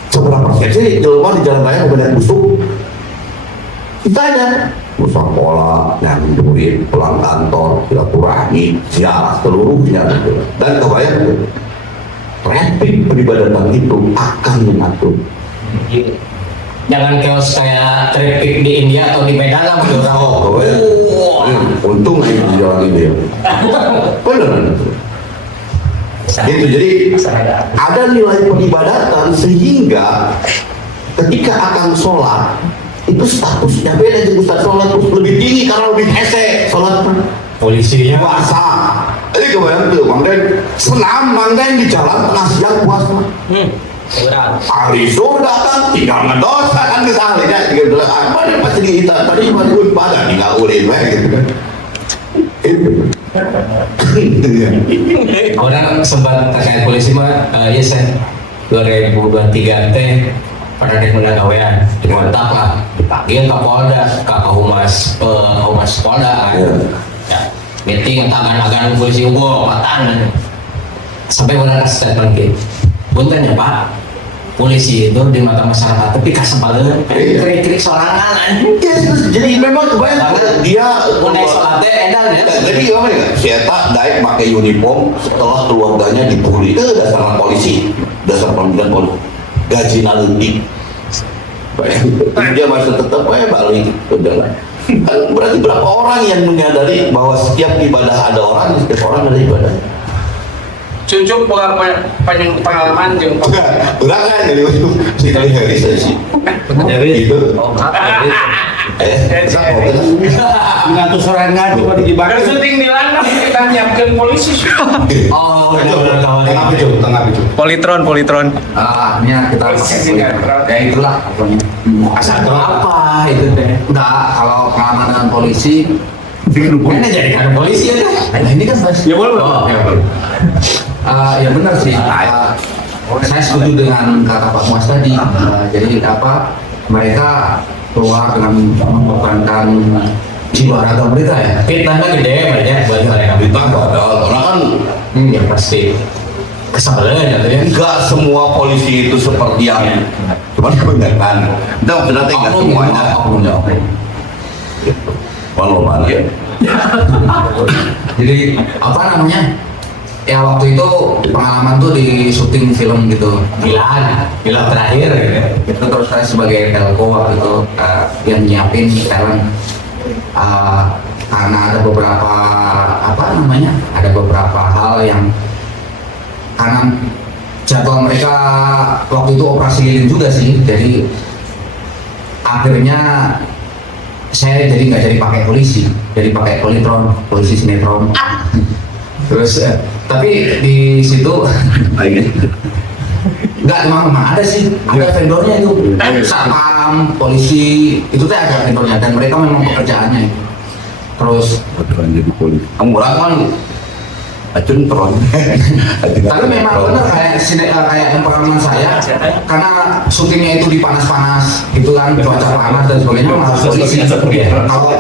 seberapa persen sih jelma di jalan raya kemudian busuk? Ditanya pusat sekolah, yang murid, pulang kantor, silaturahmi, ziarah seluruhnya gitu. Dan kebayang traffic peribadatan itu akan mengatur. Jangan chaos kayak traffic di India atau di Medan lah orang. Oh, untung ini di jalan ini ya. Beneran. Gitu, jadi ada nilai peribadatan sehingga ketika akan sholat itu statusnya beda. Jadi ustaz sholat terus lebih tinggi karena lebih hese sholat Polisinya puasa. Jadi kebayang tuh, Mang Den senam Mang Den di jalan tengah siang puasa. Ahli surga kan tinggal ngedosa kan kesalahannya gitu lah. Apa dia pasti kita tadi masih pada tinggal ulin gitu kan. orang sempat terkait polisi mah ya sen 2023 teh pada dek gawean dikontak lah dipanggil ke Polda ke Humas Polda kan ya, meeting agan polisi unggul patan sampai benar statement gitu punten ya Pak, polisi itu di mata masyarakat tapi kasempatan krik-krik sorangan jadi memang kebayang dia naik sholatnya edan ya. jadi apa ya sieta daik pakai uniform setelah keluarganya dibully itu dasar polisi dasar pemilihan polisi gaji naliti dia masih tetap balik udahlah. Berarti berapa orang yang menyadari bahwa setiap ibadah ada orang, setiap orang ada ibadah. Cucuk punya pengalaman jeung Udah kan jadi si kali Harris sih. Itu. Ngantuk serangan coba dijebak. syuting di lanang kita nyiapkeun polisi. Oh, udah Tengah picu, tengah picu. Politron. ini kita pakai ya itulah pokoknya. Asal apa itu teh? Enggak, kalau pengalaman dengan polisi Mana jadi kan polisi ya? nah ini kan Mas. Ya boleh. Oh, ya boleh. Ya benar sih. Saya setuju dengan kata Pak Muas tadi. Jadi apa mereka keluar dengan membebankan jiwa raga mereka ya. Fitnahnya gede banyak buat mereka. Kita orang kan Ya pasti. Kesabaran ya tuh ya. enggak semua polisi itu seperti yang cuman kebanyakan. Kita maksudnya enggak semuanya. Walau mana ya. Jadi apa namanya? Ya waktu itu pengalaman tuh di syuting film gitu. Bilang terakhir ya. Itu terus saya sebagai telco waktu itu yang nyiapin talent. Karena ada beberapa ada beberapa hal yang karena jadwal mereka waktu itu operasi lilin juga sih, jadi akhirnya saya jadi nggak jadi pakai polisi, jadi pakai polisi sinetron. Terus tapi di situ nggak memang ada sih, ada vendornya itu, satpam, polisi itu tuh ada vendornya dan mereka memang pekerjaannya. Terus Betulan jadi polisi. Kamu orang kan acun tron. tapi memang benar kayak yang pengalaman saya, karena syutingnya itu di panas-panas gitu kan, cuaca panas dan sebagainya, memang harus polisi. Kalau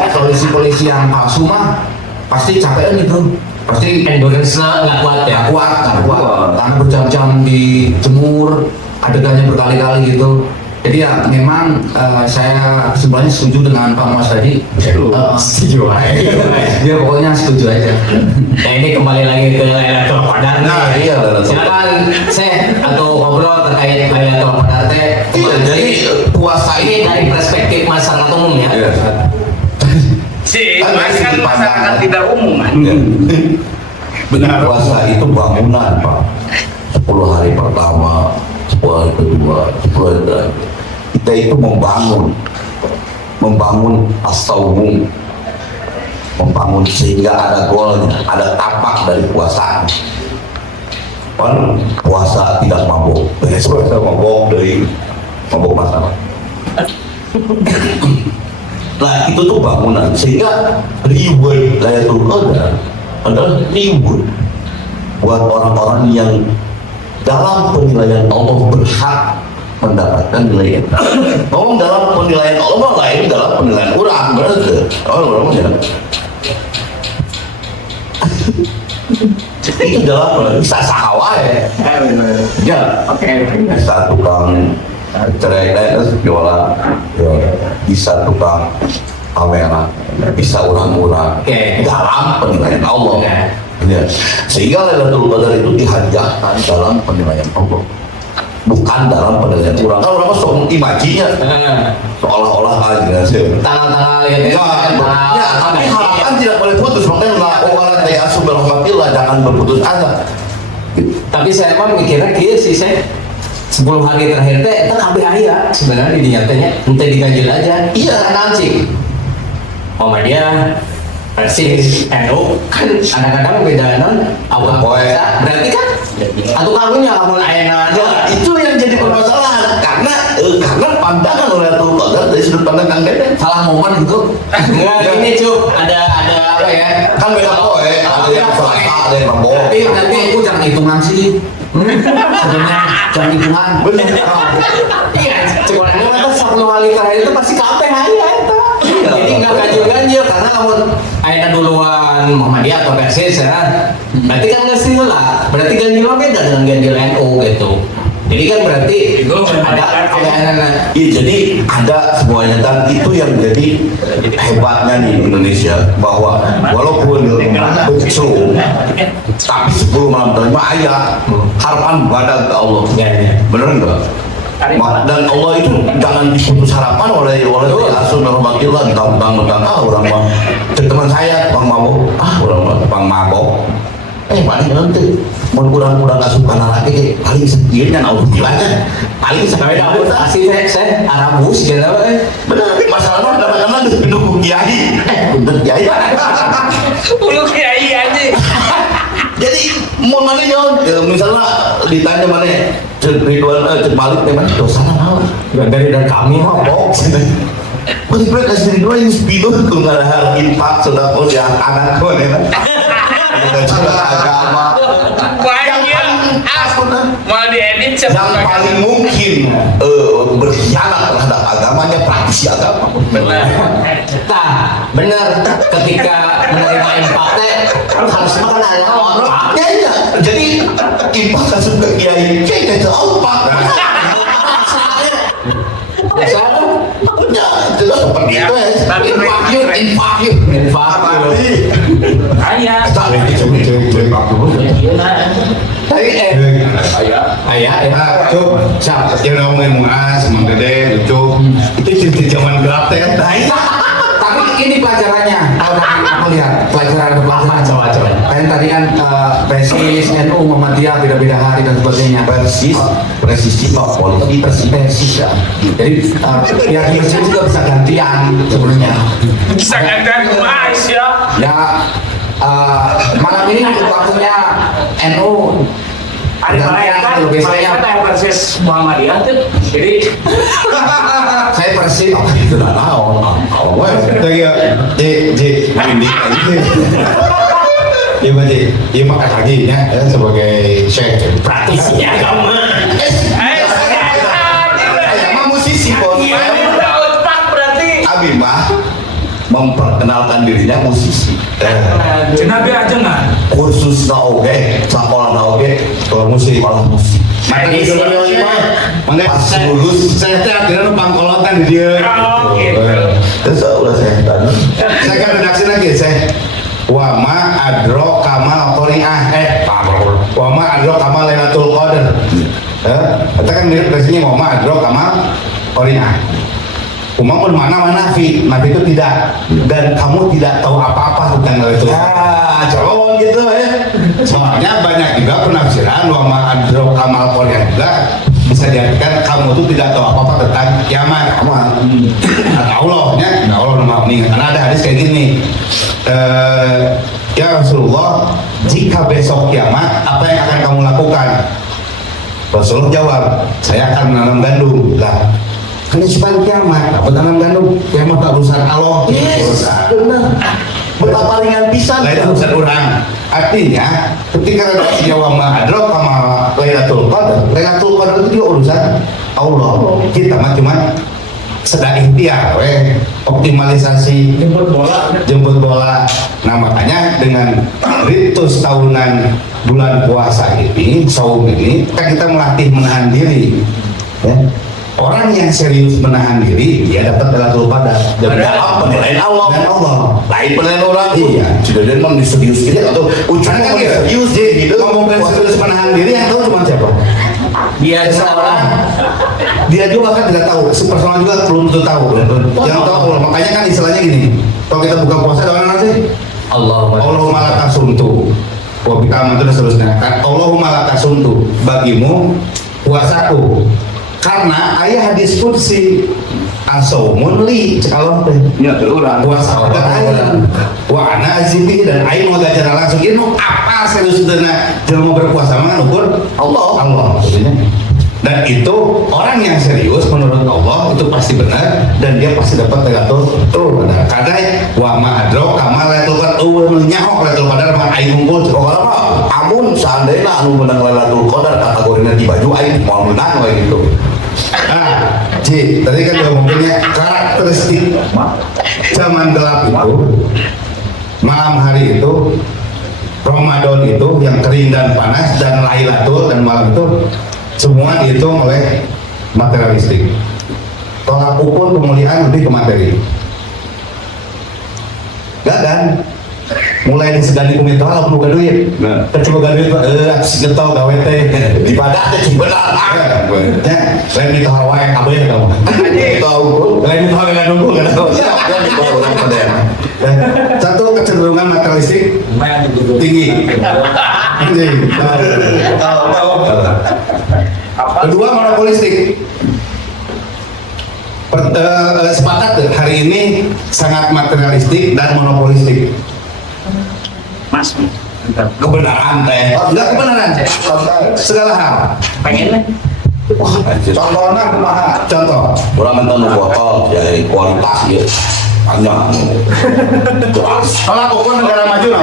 polisi yang palsu mah pasti capek gitu, pasti Endurance-nya nggak kuat ya. nggak kuat karena berjam-jam dijemur, adegannya berkali-kali gitu. Jadi ya memang saya sebenarnya setuju dengan Pak Muas tadi. Setuju aja. Ya pokoknya setuju aja. Nah ini kembali lagi ke Lailatul Qadar nih. Nah, iya, Lailatul Silakan saya atau ngobrol terkait Lailatul Qadar teh. Iya, jadi puasa Ini dari perspektif masyarakat umum ya. Iya. Si Mas kan masyarakat tidak umum kan. Benar. Puasa itu bangunan, Pak. 10 hari pertama, 10 hari kedua, 10 hari terakhir. Kita itu membangun as-saum, membangun sehingga ada golnya, ada tapak dari puasa. Kan puasa tidak mabuk, puasa mabuk dari mabuk masalah. Nah itu tuh bangunan, sehingga reward Lailatul Qadar adalah reward buat orang-orang yang dalam penilaian Allah berhak mendapatkan nilai itu. Ngomong dalam penilaian Allah lain dalam penilaian orang berarti. Orang ya. Itu dalam bisa sahawa ya. Ya. Bisa tukang cerai dan jualan, bisa tukang kamera, bisa orang-orang dalam penilaian Allah. Ya. Sehingga Lailatul Qadar itu dihadiahkan dalam penilaian Allah, bukan dalam penilaian orang. Kan orang sok imajinya seolah-olah aja sih. Tanggal-tanggal ya. Ya, tapi harapan tidak boleh putus. Makanya orang yang asal berahmatillah jangan berputus asa. Tapi saya mah mikirnya kia sih saya 10 hari terakhir teh itu kabeh aya sebenarnya di nyatanya ente diganjil aja. Iya kan sih. Muhammadiyah Persis, NU kan kadang-kadang beda non awal puasa berarti kan atau karunya kamu ayana Ya, itu yang jadi permasalahan karena pandangan Lailatul Qadar dari sudut pandang Kang Deden Salah momen gitu. enggak ini Cuk ada apa ya kan beda poe, ada yang Selasa, ada yang Rabu. Tapi aku jangan hitungan sih. Sebenarnya jangan hitungan. Bener. iya cuma kan 10 hari terakhir itu pasti kabeh aya eta jadi nggak ganjil-ganjil karena kamu ayana duluan Muhammadiyah atau Persis ya berarti kan nggak sih lah berarti ganjil beda dengan ganjil NU gitu jadi kan berarti itu ada Iya, jadi ada semuanya dan itu yang jadi hebatnya nih di Indonesia bahwa walaupun betul tapi 10 malam terima ayat harapan badan ke Allah. Bener enggak? Dan Allah itu jangan diputus harapan oleh Rasul Rahmatillah gampang orang mah teman saya bang mabok orang mah bang mabok paling nanti mau kurang nggak suka lagi paling sendiri kan alhamdulillahnya paling sekali dapat Asli saya Arabus gitu benar masalahnya kadang-kadang didukung kiai bener kiai Ulu kiai aja. jadi mau mana nyon misalnya ditanya mana cek Ridwan cek Malik memang dosa naon dari kami mah box Mas Ibrahim kasih Ridwan ini sepuluh kalau nggak ada hal infak sudah kau yang anak kau ya agama Banyak. Mau diedit yang sebelum paling mungkin berkhianat terhadap agamanya praktisi agama. benar. bener ketika menerima infak teh harus mengenal orang. Ya iya, jadi infak kasih ke kiai, kiai itu apa? Biasa Ya, jelas seperti itu ya. Tapi Infak yuk. ayah Tapi ayah Nah, Cuk, yang ngomongin Muas, Mang Dede, Cuk, itu cerita zaman gelap teh. Nah, iya. Tapi ini pelajarannya. Kalau dari aku lihat pelajaran coba Kan tadi kan Persis, NU, Muhammadiyah beda-beda hari dan sebagainya. presisi Pak polisi Persis ya. Jadi pihak Persis juga bisa gantian sebenarnya. Bisa gantian Mas ya. Ya malam ini waktunya NU ada mereka yang persis Muhammadiyah tuh jadi saya Persis itu dah tahu. Lagi ya, ini Iya Pak Ji, iya makan lagi ya sebagai chef. praktisi agama. Saya mah musisi bos. Pak berarti. Abi mah memperkenalkan dirinya musisi. Jenabi aja nggak? Kursus na oke, sekolah na oke, Kalau musik, malah musik. materi Mangga Pas saya lulus. saya teh akhirnya numpang kolotan di dia. Oh, gitu. Terus udah saya tanya. Saya kan redaksi lagi saya. Wama adro kamal qori'ah wama adro kamal lailatul qadar. Kita kan mirip redaksinya wama adro kamal qori'ah. Umamun mana nafi itu tidak dan kamu tidak tahu apa-apa tentang lailatul qadar. Coba gitu ya. Soalnya banyak juga penafsiran wama adro kamal qori'ah juga bisa diartikan kamu itu tidak tahu apa-apa tentang kiamat. Kata Allahnya, Allah nama ini. Karena ada hadis kayak gini. Ya Rasulullah, jika besok kiamat, apa yang akan kamu lakukan? Rasulullah jawab, saya akan menanam gandum. Lah, kan cuma kiamat, apa tanam gandum? Kiamat tak urusan Allah. Yes, benar. Betapa ringan pisan. Lah itu urusan orang. Artinya, ketika redaksi Jawa Ma'adro sama Lailatul Qadar, Lailatul Qadar itu juga urusan Allah. Kita mah cuma sedang ikhtiar, optimalisasi jemput bola. Nah makanya dengan ritus tahunan bulan puasa ini, saum ini, kan kita melatih menahan diri. Ya. Orang yang serius menahan diri, dia dapat Lailatul Qadar. Dan penilaian Allah. Dan Allah. Lain penilaian orang. Iya. Sudah dia memang serius gitu atau ujungnya Karena kan gitu, serius deh gitu. ngomong serius menahan diri yang tahu cuma siapa? Dia seorang Dia juga kan tidak tahu, si personal juga belum tentu tahu. Yang tahu Allah, makanya kan istilahnya gini. Kalau kita buka puasa ada mana sih? Allahumma lakasuntu wa bika amantu dan seterusnya. Kan Allahumma lakasuntu, bagimu puasaku. Karena ayat hadis qudsi asaumun li kalau Ya terurang. puasa dan aing wa ana azibi dan aing mau gajar langsung ini apa serius dana jelema berpuasa mah ukur Allah maksudnya. Dan itu orang yang serius menurut Allah itu pasti benar dan dia pasti dapat Lailatul Qadar. Karena wa ma adro kamal Lailatul Qadar nyahok Lailatul Qadar mah aing ngumpul Kalau mah amun seandainya anu menang Lailatul Qadar kategorinya di baju aing mau menang kayak gitu. Nah, Ci, tadi kan udah ngomongnya karakteristik zaman gelap itu, malam hari itu, Ramadan itu yang kering dan panas dan Lailatul dan malam itu semua dihitung oleh materialistik. Tolak ukur kemuliaan lebih ke materi. Gak kan? Mulai disegani kumit kalau perlu duit. Nah. Coba duit, getol gawe teh di badak teh cuma lah. Ya, lain di Hawaii kabeh kamu. Tahu. Lain di Hawaii nunggu kan. Yang di bawah orang Satu kecenderungan materialistik tinggi. Anjing. Tahu. Kedua monopolistik. Sepakat tuh, hari ini sangat materialistik dan monopolistik. Mas, Kebenaran teh. Oh, enggak kebenaran. Segala hal. pengen lah. Contohnya kumaha? Contoh. Orang mentan botol ya kualitas ya banyak jelas. Tolak ukur negara maju no?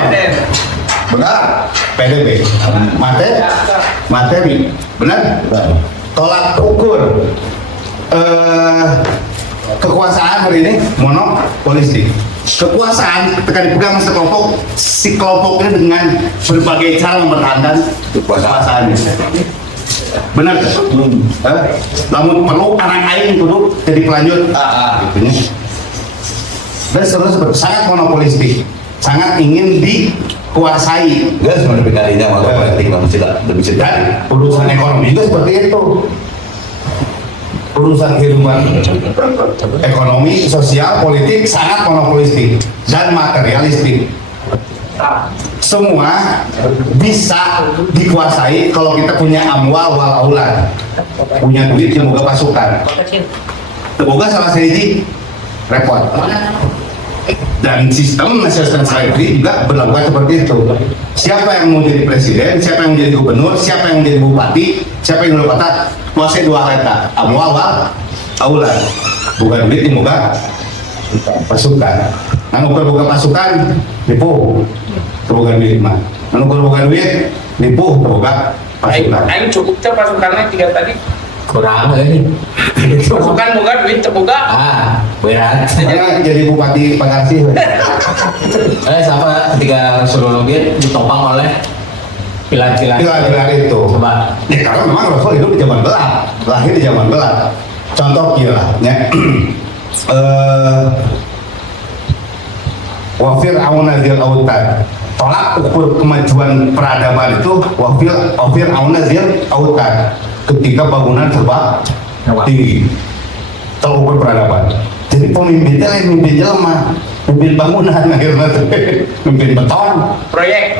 Benar. PDB. Materi. Benar? Tolak ukur kekuasaan hari ini monopolistik. Kekuasaan tekan dipegang sekelompok, si kelompoknya dengan berbagai cara mempertahankan kekuasaannya. Benar kan? Namun perlu anak aing dulu jadi pelanjut gitunya. Dan seterusnya sangat monopolistik, sangat ingin dikuasai. Enggak sebenarnya pikirnya maka politik lebih sedang Dan urusan ekonomi juga seperti itu. Urusan kehidupan ekonomi, sosial, politik sangat monopolistik dan materialistik. Semua bisa dikuasai kalau kita punya amwal wal aulad, punya duit yang boga pasukan. Boga salah sehiji repot. Dan sistem national security juga berlaku seperti itu. Siapa yang mau jadi presiden, siapa yang menjadi gubernur, siapa yang menjadi bupati, siapa yang wali kota, kuasai dua kata, amwal wal aulad. Bukan duit yang boga pasukan. Anu boga pasukan nipu, boga duit mah. Anu boga duit nipu, boga pasukan. Aing cukup tuh pasukannya 3 tadi. Kurang lagi. Pasukan boga duit terbuka. Berat. Karena jadi bupati Pagarsih. Sama ketika suruh login ditopang oleh pilar-pilar Pilar-pilar itu. Coba. Ya karena memang Rasul hidup di zaman gelap, lahir di zaman gelap. Contoh kiranya, wafir aunazil autad. Tolak ukur kemajuan peradaban itu wafir aunazil autad. Ketika bangunan serba tinggi, tolak ukur peradaban. Jadi pemimpinnya lain mimpin jelma, mimpin bangunan akhirnya mimpin beton. Proyek.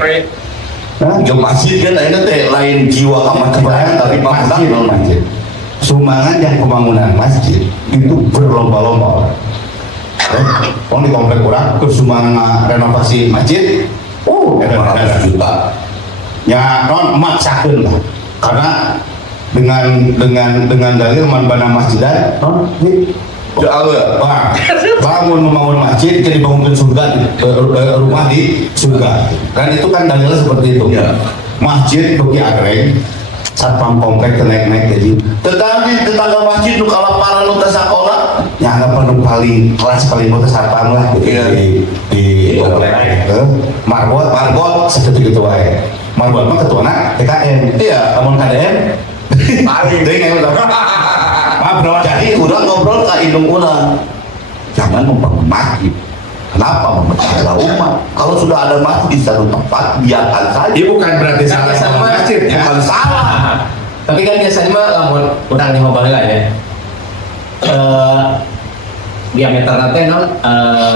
ya masjid kan ini teh lain jiwa sama kebayang dari masjid. Sumbangan yang pembangunan masjid itu berlomba-lomba. Kalau di komplek orang ke sumbangan renovasi masjid, ada juta. Ya non maksakeun lah, karena dengan dalil man bana masjidan non bangun membangun masjid jadi bangunkan surga rumah di surga kan itu kan dalilnya seperti itu ya. Masjid bagi agreng satpam komplek naik jadi tetapi tetangga masjid nu kalau para nu teh sakola yang apa nu paling kelas paling bawah satpam lah di marbot seperti gitu wae marbot mah ketuana TKN iya namun KDN paling dengan maaf bro jadi udah ngobrol ke indung urang jangan membangun masjid. Kenapa memecah umat? Kalau sudah ada masjid di satu tempat, biarkan saja. dia bukan berarti salah sama masjid ya. Bukan salah. Tapi kan biasanya mah lamun urang di mobil ya. Diameter nanti non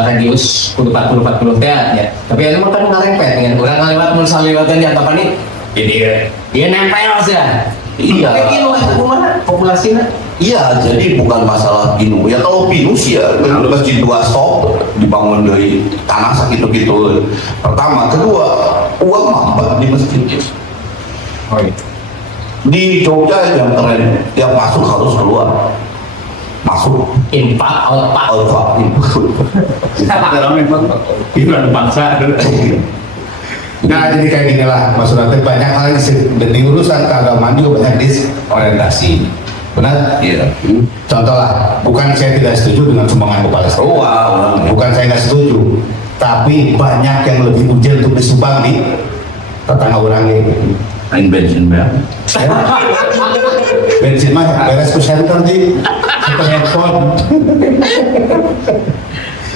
radius kudu 40 teh ya. Tapi ini mah kan ngarempet dengan urang ngaliwat mun saliwatan di atapan ini. Jadi dia nempel saja. Iya. Tapi kilo itu kumaha populasinya? Iya, jadi bukan masalah pinu. Ya kalau pinu sih ya, masjid 2 stop dibangun dari tanah segitu-gitu. Pertama, kedua, uang mampat di masjid. Oh iya. Di Jogja yang keren, yang masuk harus keluar. Masuk. Infak, outpak. Alfa. Hiburan bangsa. Nah jadi kayak gini lah maksudnya banyak hal di urusan keagamaan juga banyak disorientasi. Benar? Iya. Contoh lah, bukan saya tidak setuju dengan sumbangan ke Palestina. Bukan saya tidak setuju, tapi banyak yang lebih ujian untuk disumbang di tetangga orang ini. Main bensin ya. Bensin mah beres ke center di handphone.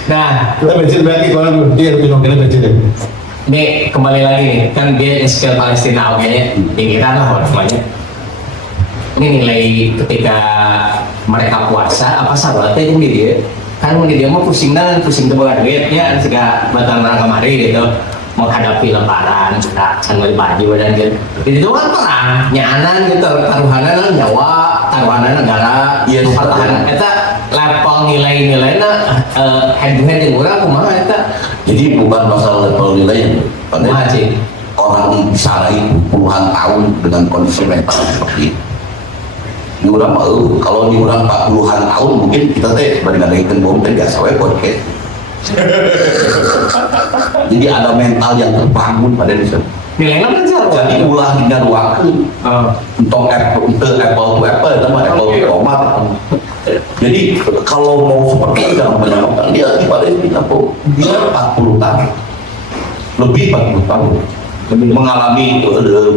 Nah, Kita bensin berarti kalau dia lebih nongkrong bensin deh. ini kembali lagi nih, kan dia skill Palestina kayaknya pinggiran lah namanya. Ini nilai ketika mereka puasa apa salatnya ini dia kan dia mau pusing tuh bukan duitnya segala batang orang kemari gitu. menghadapi lebaran kita sambil baju dan gitu itu kan perang nyanan gitu taruhanan nyawa taruhanan negara Iya, pertahanan kita level nilai-nilainya head to head yang kurang kumaha eta Jadi bukan masalah level nilai, kumaha cing orang bisa itu puluhan tahun dengan kondisi mental seperti itu. Di orang mah, kalau di orang 40-an tahun mungkin kita teh bandingkan bom teh biasa we podcast. Jadi ada mental yang terbangun pada diri. nilainya kan salah Jadi ulah ngaruakeun untuk apple to apple itu mah apple to tomat. Jadi kalau mau seperti itu jangan banyak dia pada kita dia 40 tahun lebih 40 tahun mengalami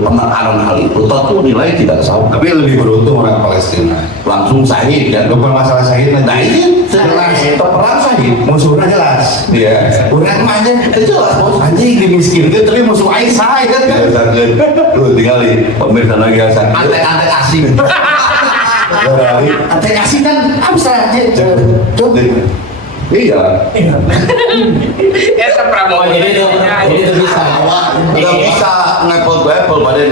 penekanan hal itu tentu nilai tidak sama Tapi lebih beruntung orang Palestina. langsung sahid kan Bukan masalah sahid nah nanti. ini jelas perang sahid Musuhnya jelas. Iya. orang aja itu jelas bos Anjing dimiskinkan tapi musuh aing sahid kan. lu tinggal di pemirsa lagi asal antek-antek asing antek kasih kan bisa aja iya Esa Prabowo jadi itu bisa nggak bisa ngapel to apple pada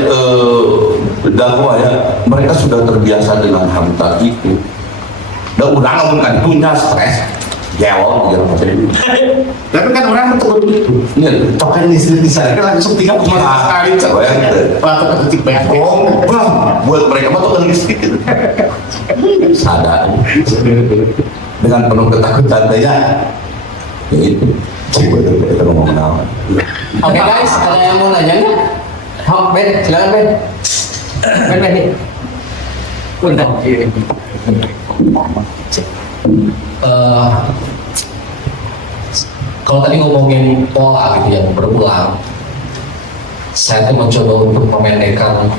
dakwah ya mereka sudah terbiasa dengan habitat itu dan udah ngomong kan punya stres jawab gitu Tapi kan orang betul begitu. ini Token listrik di sana kan langsung 3,5 kali coba ya. Atau kecil banyak bohong. buat mereka mah tuh kan listrik gitu sadar dengan penuh ketakutan ya itu coba kita ngomong apa oke guys ada yang mau nanya nggak Ben silakan Ben nih Punten. Kalau tadi ngomongin pola gitu yang berulang, saya tuh mencoba untuk memendekkan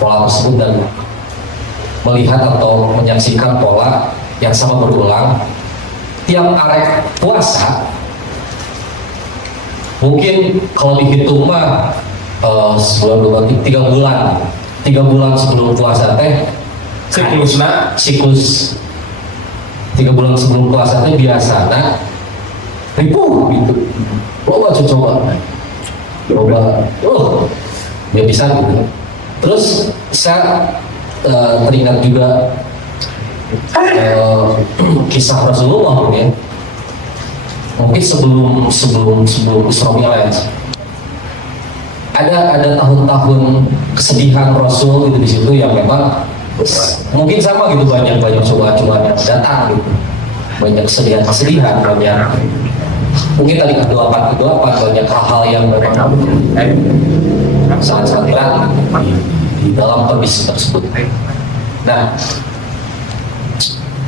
pola tersebut dan melihat atau menyaksikan pola yang sama berulang tiap arek puasa. Mungkin kalau dihitung mah sebulan 3 bulan sebelum puasa teh siklus 3 bulan sebelum puasa teh biasanya ribu gitu. Coba ya bisa gitu. Terus saya teringat juga kisah Rasulullah ya. Mungkin sebelum Isra Mi'raj ada tahun-tahun kesedihan Rasul gitu di situ yang memang mungkin sama gitu banyak cobaan yang datang gitu, banyak kesedihan banyak mungkin tadi kedua banyak hal-hal yang memang sangat berat di dalam kondisi tersebut. Nah,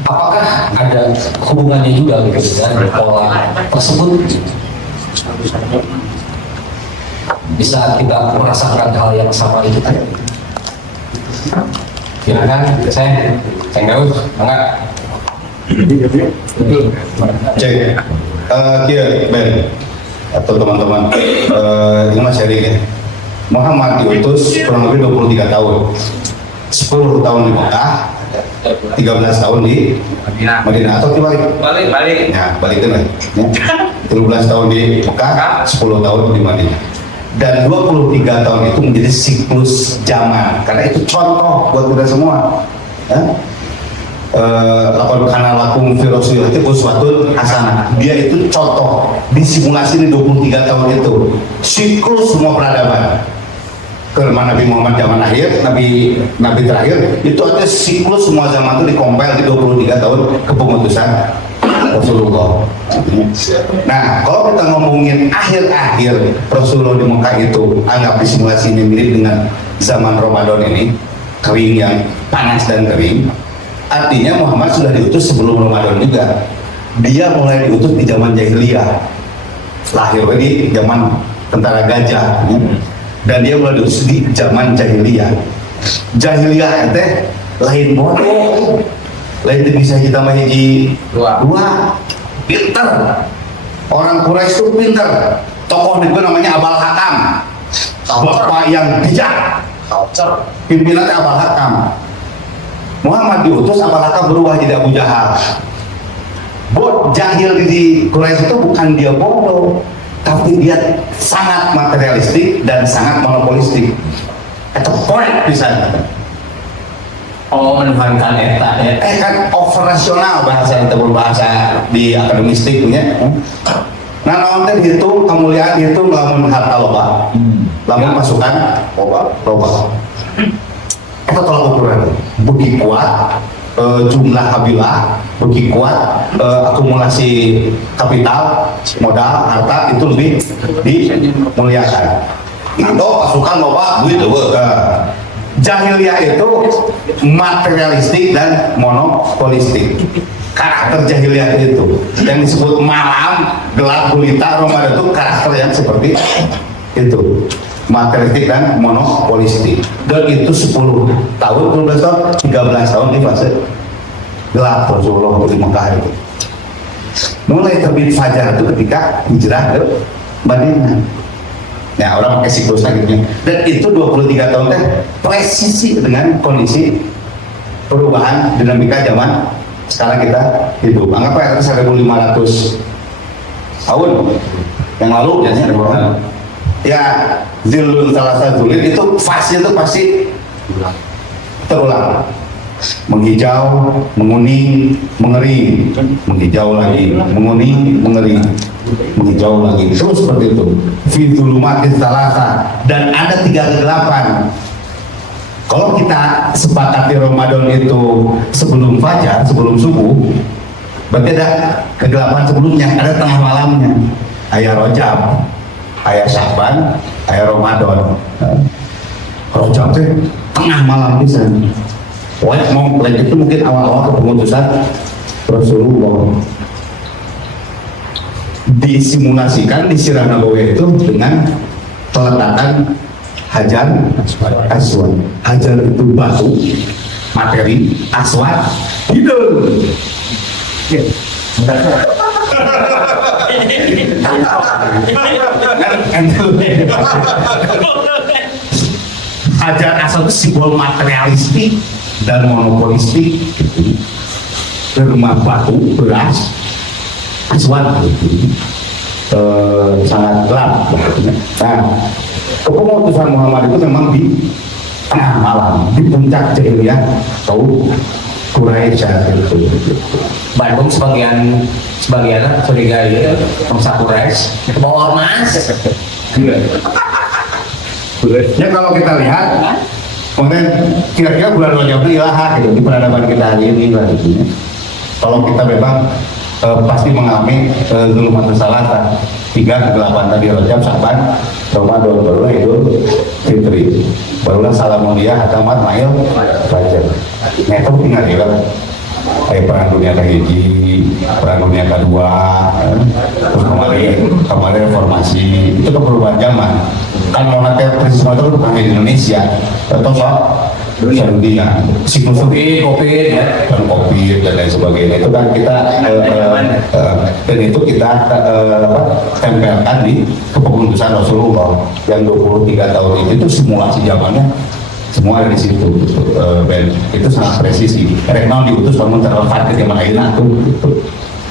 apakah ada hubungannya juga gitu dengan pola tersebut? Bisa kita merasakan hal yang sama itu? Silakan, saya Daus, enggak? Cek. Kia Ben atau teman-teman ini Mas Heri ya. Muhammad diutus kurang lebih 23 tahun. 10 tahun di Mekah, 13 tahun di Madinah atau dibalik? balik Ya, balikin lah. Ya. 13 tahun di Mekah, 10 tahun di Madinah. Dan 23 tahun itu menjadi siklus zaman. Karena itu contoh buat kita semua. Ya. Lakon kana lakum fi rasulillah uswatun hasanah. Dia itu contoh di simulasi di 23 tahun itu. Siklus semua peradaban. Kelima Nabi Muhammad zaman akhir, Nabi terakhir, itu ada siklus semua zaman itu dikompil di 23 tahun kepengutusan Rasulullah. Nah, kalau kita ngomongin akhir-akhir Rasulullah di Mekah itu, anggap di simulasi ini mirip dengan zaman Ramadan ini, kering yang panas dan kering. Artinya Muhammad sudah diutus sebelum Ramadan juga. Dia mulai diutus di zaman jahiliyah, lahir di zaman tentara gajah. Dan dia mulai diutus di zaman jahiliyah. Jahiliyah itu lain bodoh, lain itu bisa kita menjadi dua pinter. Orang Quraisy itu pinter. Tokoh itu namanya Abul Hakam, bapak yang bijak. Pimpinannya Abul Hakam. Muhammad diutus Abul Hakam berubah jadi Abu Jahal. Jahil di Quraisy itu bukan dia bodoh, tapi dia sangat materialistik dan sangat monopolistik. Itu poin bisa. Oh, menuhankan eta ya. Kan operasional bahasa itu berbahasa di akademistik punya. Nah, naon teh hitung kemuliaan hitung lamun harta loba. Lamun pasukan loba. Eta tolak ukuran. Beki kuat jumlah kabilah, beki kuat akumulasi kapital, modal, harta itu lebih dimuliakan. Itu pasukan loba duit eueuh. Jahiliyah itu materialistik dan monopolistik. Karakter jahiliyah itu yang disebut malam, gelap gulita, Ramadan itu karakter yang seperti itu, materialistik dan monopolistik. Dan itu 10 tahun, 12 tahun, 13 tahun di fase gelap Rasulullah di Mekah itu. Mulai terbit fajar itu ketika hijrah ke Madinah. Ya, orang pakai siklus gitu. Dan itu 23 tahun teh presisi dengan kondisi perubahan dinamika zaman sekarang kita hidup. Anggap aja 1500 tahun yang lalu ya Zilul Salasa Zulil itu fase itu pasti terulang, menghijau, menguning, mengering, menghijau lagi, menguning, mengering, menghijau lagi, terus seperti itu. Fitulumatis Salasa, dan ada 3 kegelapan. Kalau kita sepakati Ramadan itu sebelum fajar, sebelum subuh, berarti ada kegelapan sebelumnya, ada tengah malamnya. Ayah Rajab, ayah Sya'ban, ayah Ramadan. Rajab itu tengah malam bisa. Pokoknya mau lagi itu mungkin awal-awal kepengutusan Rasulullah. Disimulasikan di Sirah Nabawi itu dengan peletakan Hajar Aswad. Hajar itu batu, materi, aswad, hidung. Hajar Aswad itu simbol materialistik dan monopolistik. Rumah batu, beras, aswad sangat gelap. Nah, kepengutusan Muhammad itu memang di tengah malam, di puncak jahiliyah atau Quraisy itu. Bandung sebagian curiga ya, bangsa Quraisy itu bawa ormas. Ya kalau kita lihat, kemudian kira-kira bulan Rajab ilaha gitu di peradaban kita hari ini lah gitu. Kalau kita memang pasti mengalami zulumatus salasa, 3 kegelapan tadi Rajab, Sya'ban, Ramadan, barulah Idul Fitri, barulah Salamulia, Hatamat, Mail, Fajar. Nah itu tinggal ya kayak perang dunia ke-1, perang dunia ke-2, terus kemarin reformasi, itu perubahan zaman. Kan moneter krisis moneter itu bukan di Indonesia, atau dunia, siklus COVID ya, dan COVID dan lain sebagainya. Itu kan kita dan itu kita tempelkan di kepengutusan Rasulullah yang 23 tahun itu simulasi zamannya semua ada di situ. Ben itu sangat presisi. Renal diutus kamu terlepas ke zaman Aina tuh,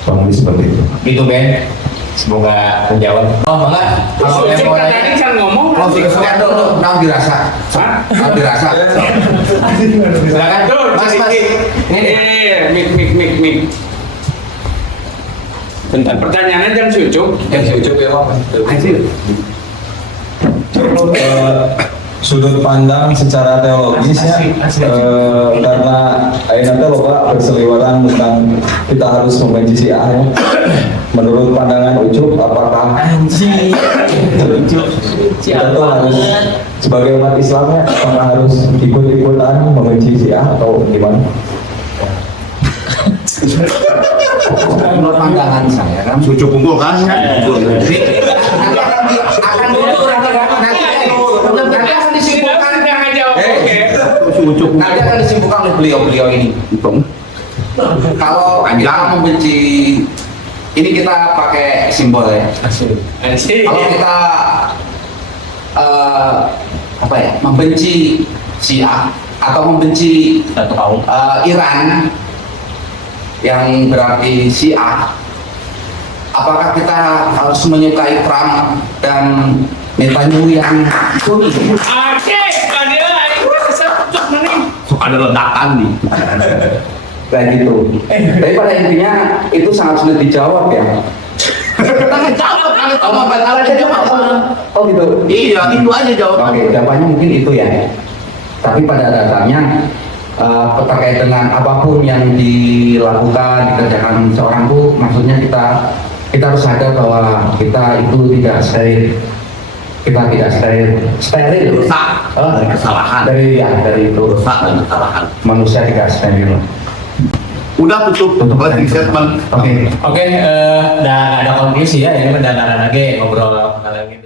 kamu seperti itu. Gitu Ben. Semoga menjawab. Oh enggak. Kalau yang mau tadi kan ngomong. Closing statement tuh, nah dirasa. Nah dirasa. Silakan tuh. Mas. Mik. Bentar, pertanyaannya jam sujuk ya Pak. Sudut pandang secara teologis ya, karena ayeuna loba berseliweran tentang kita harus membenci si A ya. Menurut pandangan Ucup, apakah kita tuh harus sebagai umat Islam ya, apakah harus ikut-ikutan membenci si A atau gimana? Menurut pandangan saya kan Sucu kumpul kan? akan dulu nanti akan disimpulkan nanti akan disimpulkan oleh beliau ini. Kalau kita membenci, ini kita pakai simbol ya. Kalau kita apa ya, membenci Syiah atau membenci Iran yang berarti Syiah, apakah kita harus menyukai Trump dan Netanyahu yang sunni? So, ada ledakan nih. Kayak gitu. Tapi pada intinya itu sangat sulit dijawab ya. Oh gitu. Iya, itu aja jawabannya. Oke, jawabannya mungkin itu ya. Tapi pada dasarnya terkait dengan apapun yang dilakukan, dikerjakan seorang tuh, maksudnya kita harus sadar bahwa kita itu tidak steril. Kita tidak steril. Rusak dari kesalahan. Dari itu Rusak dan kesalahan. manusia tidak steril. Udah tutup closing statement. Oke. Oke, udah nggak ada konklusi ya, ini udah lagi ngobrol lagi.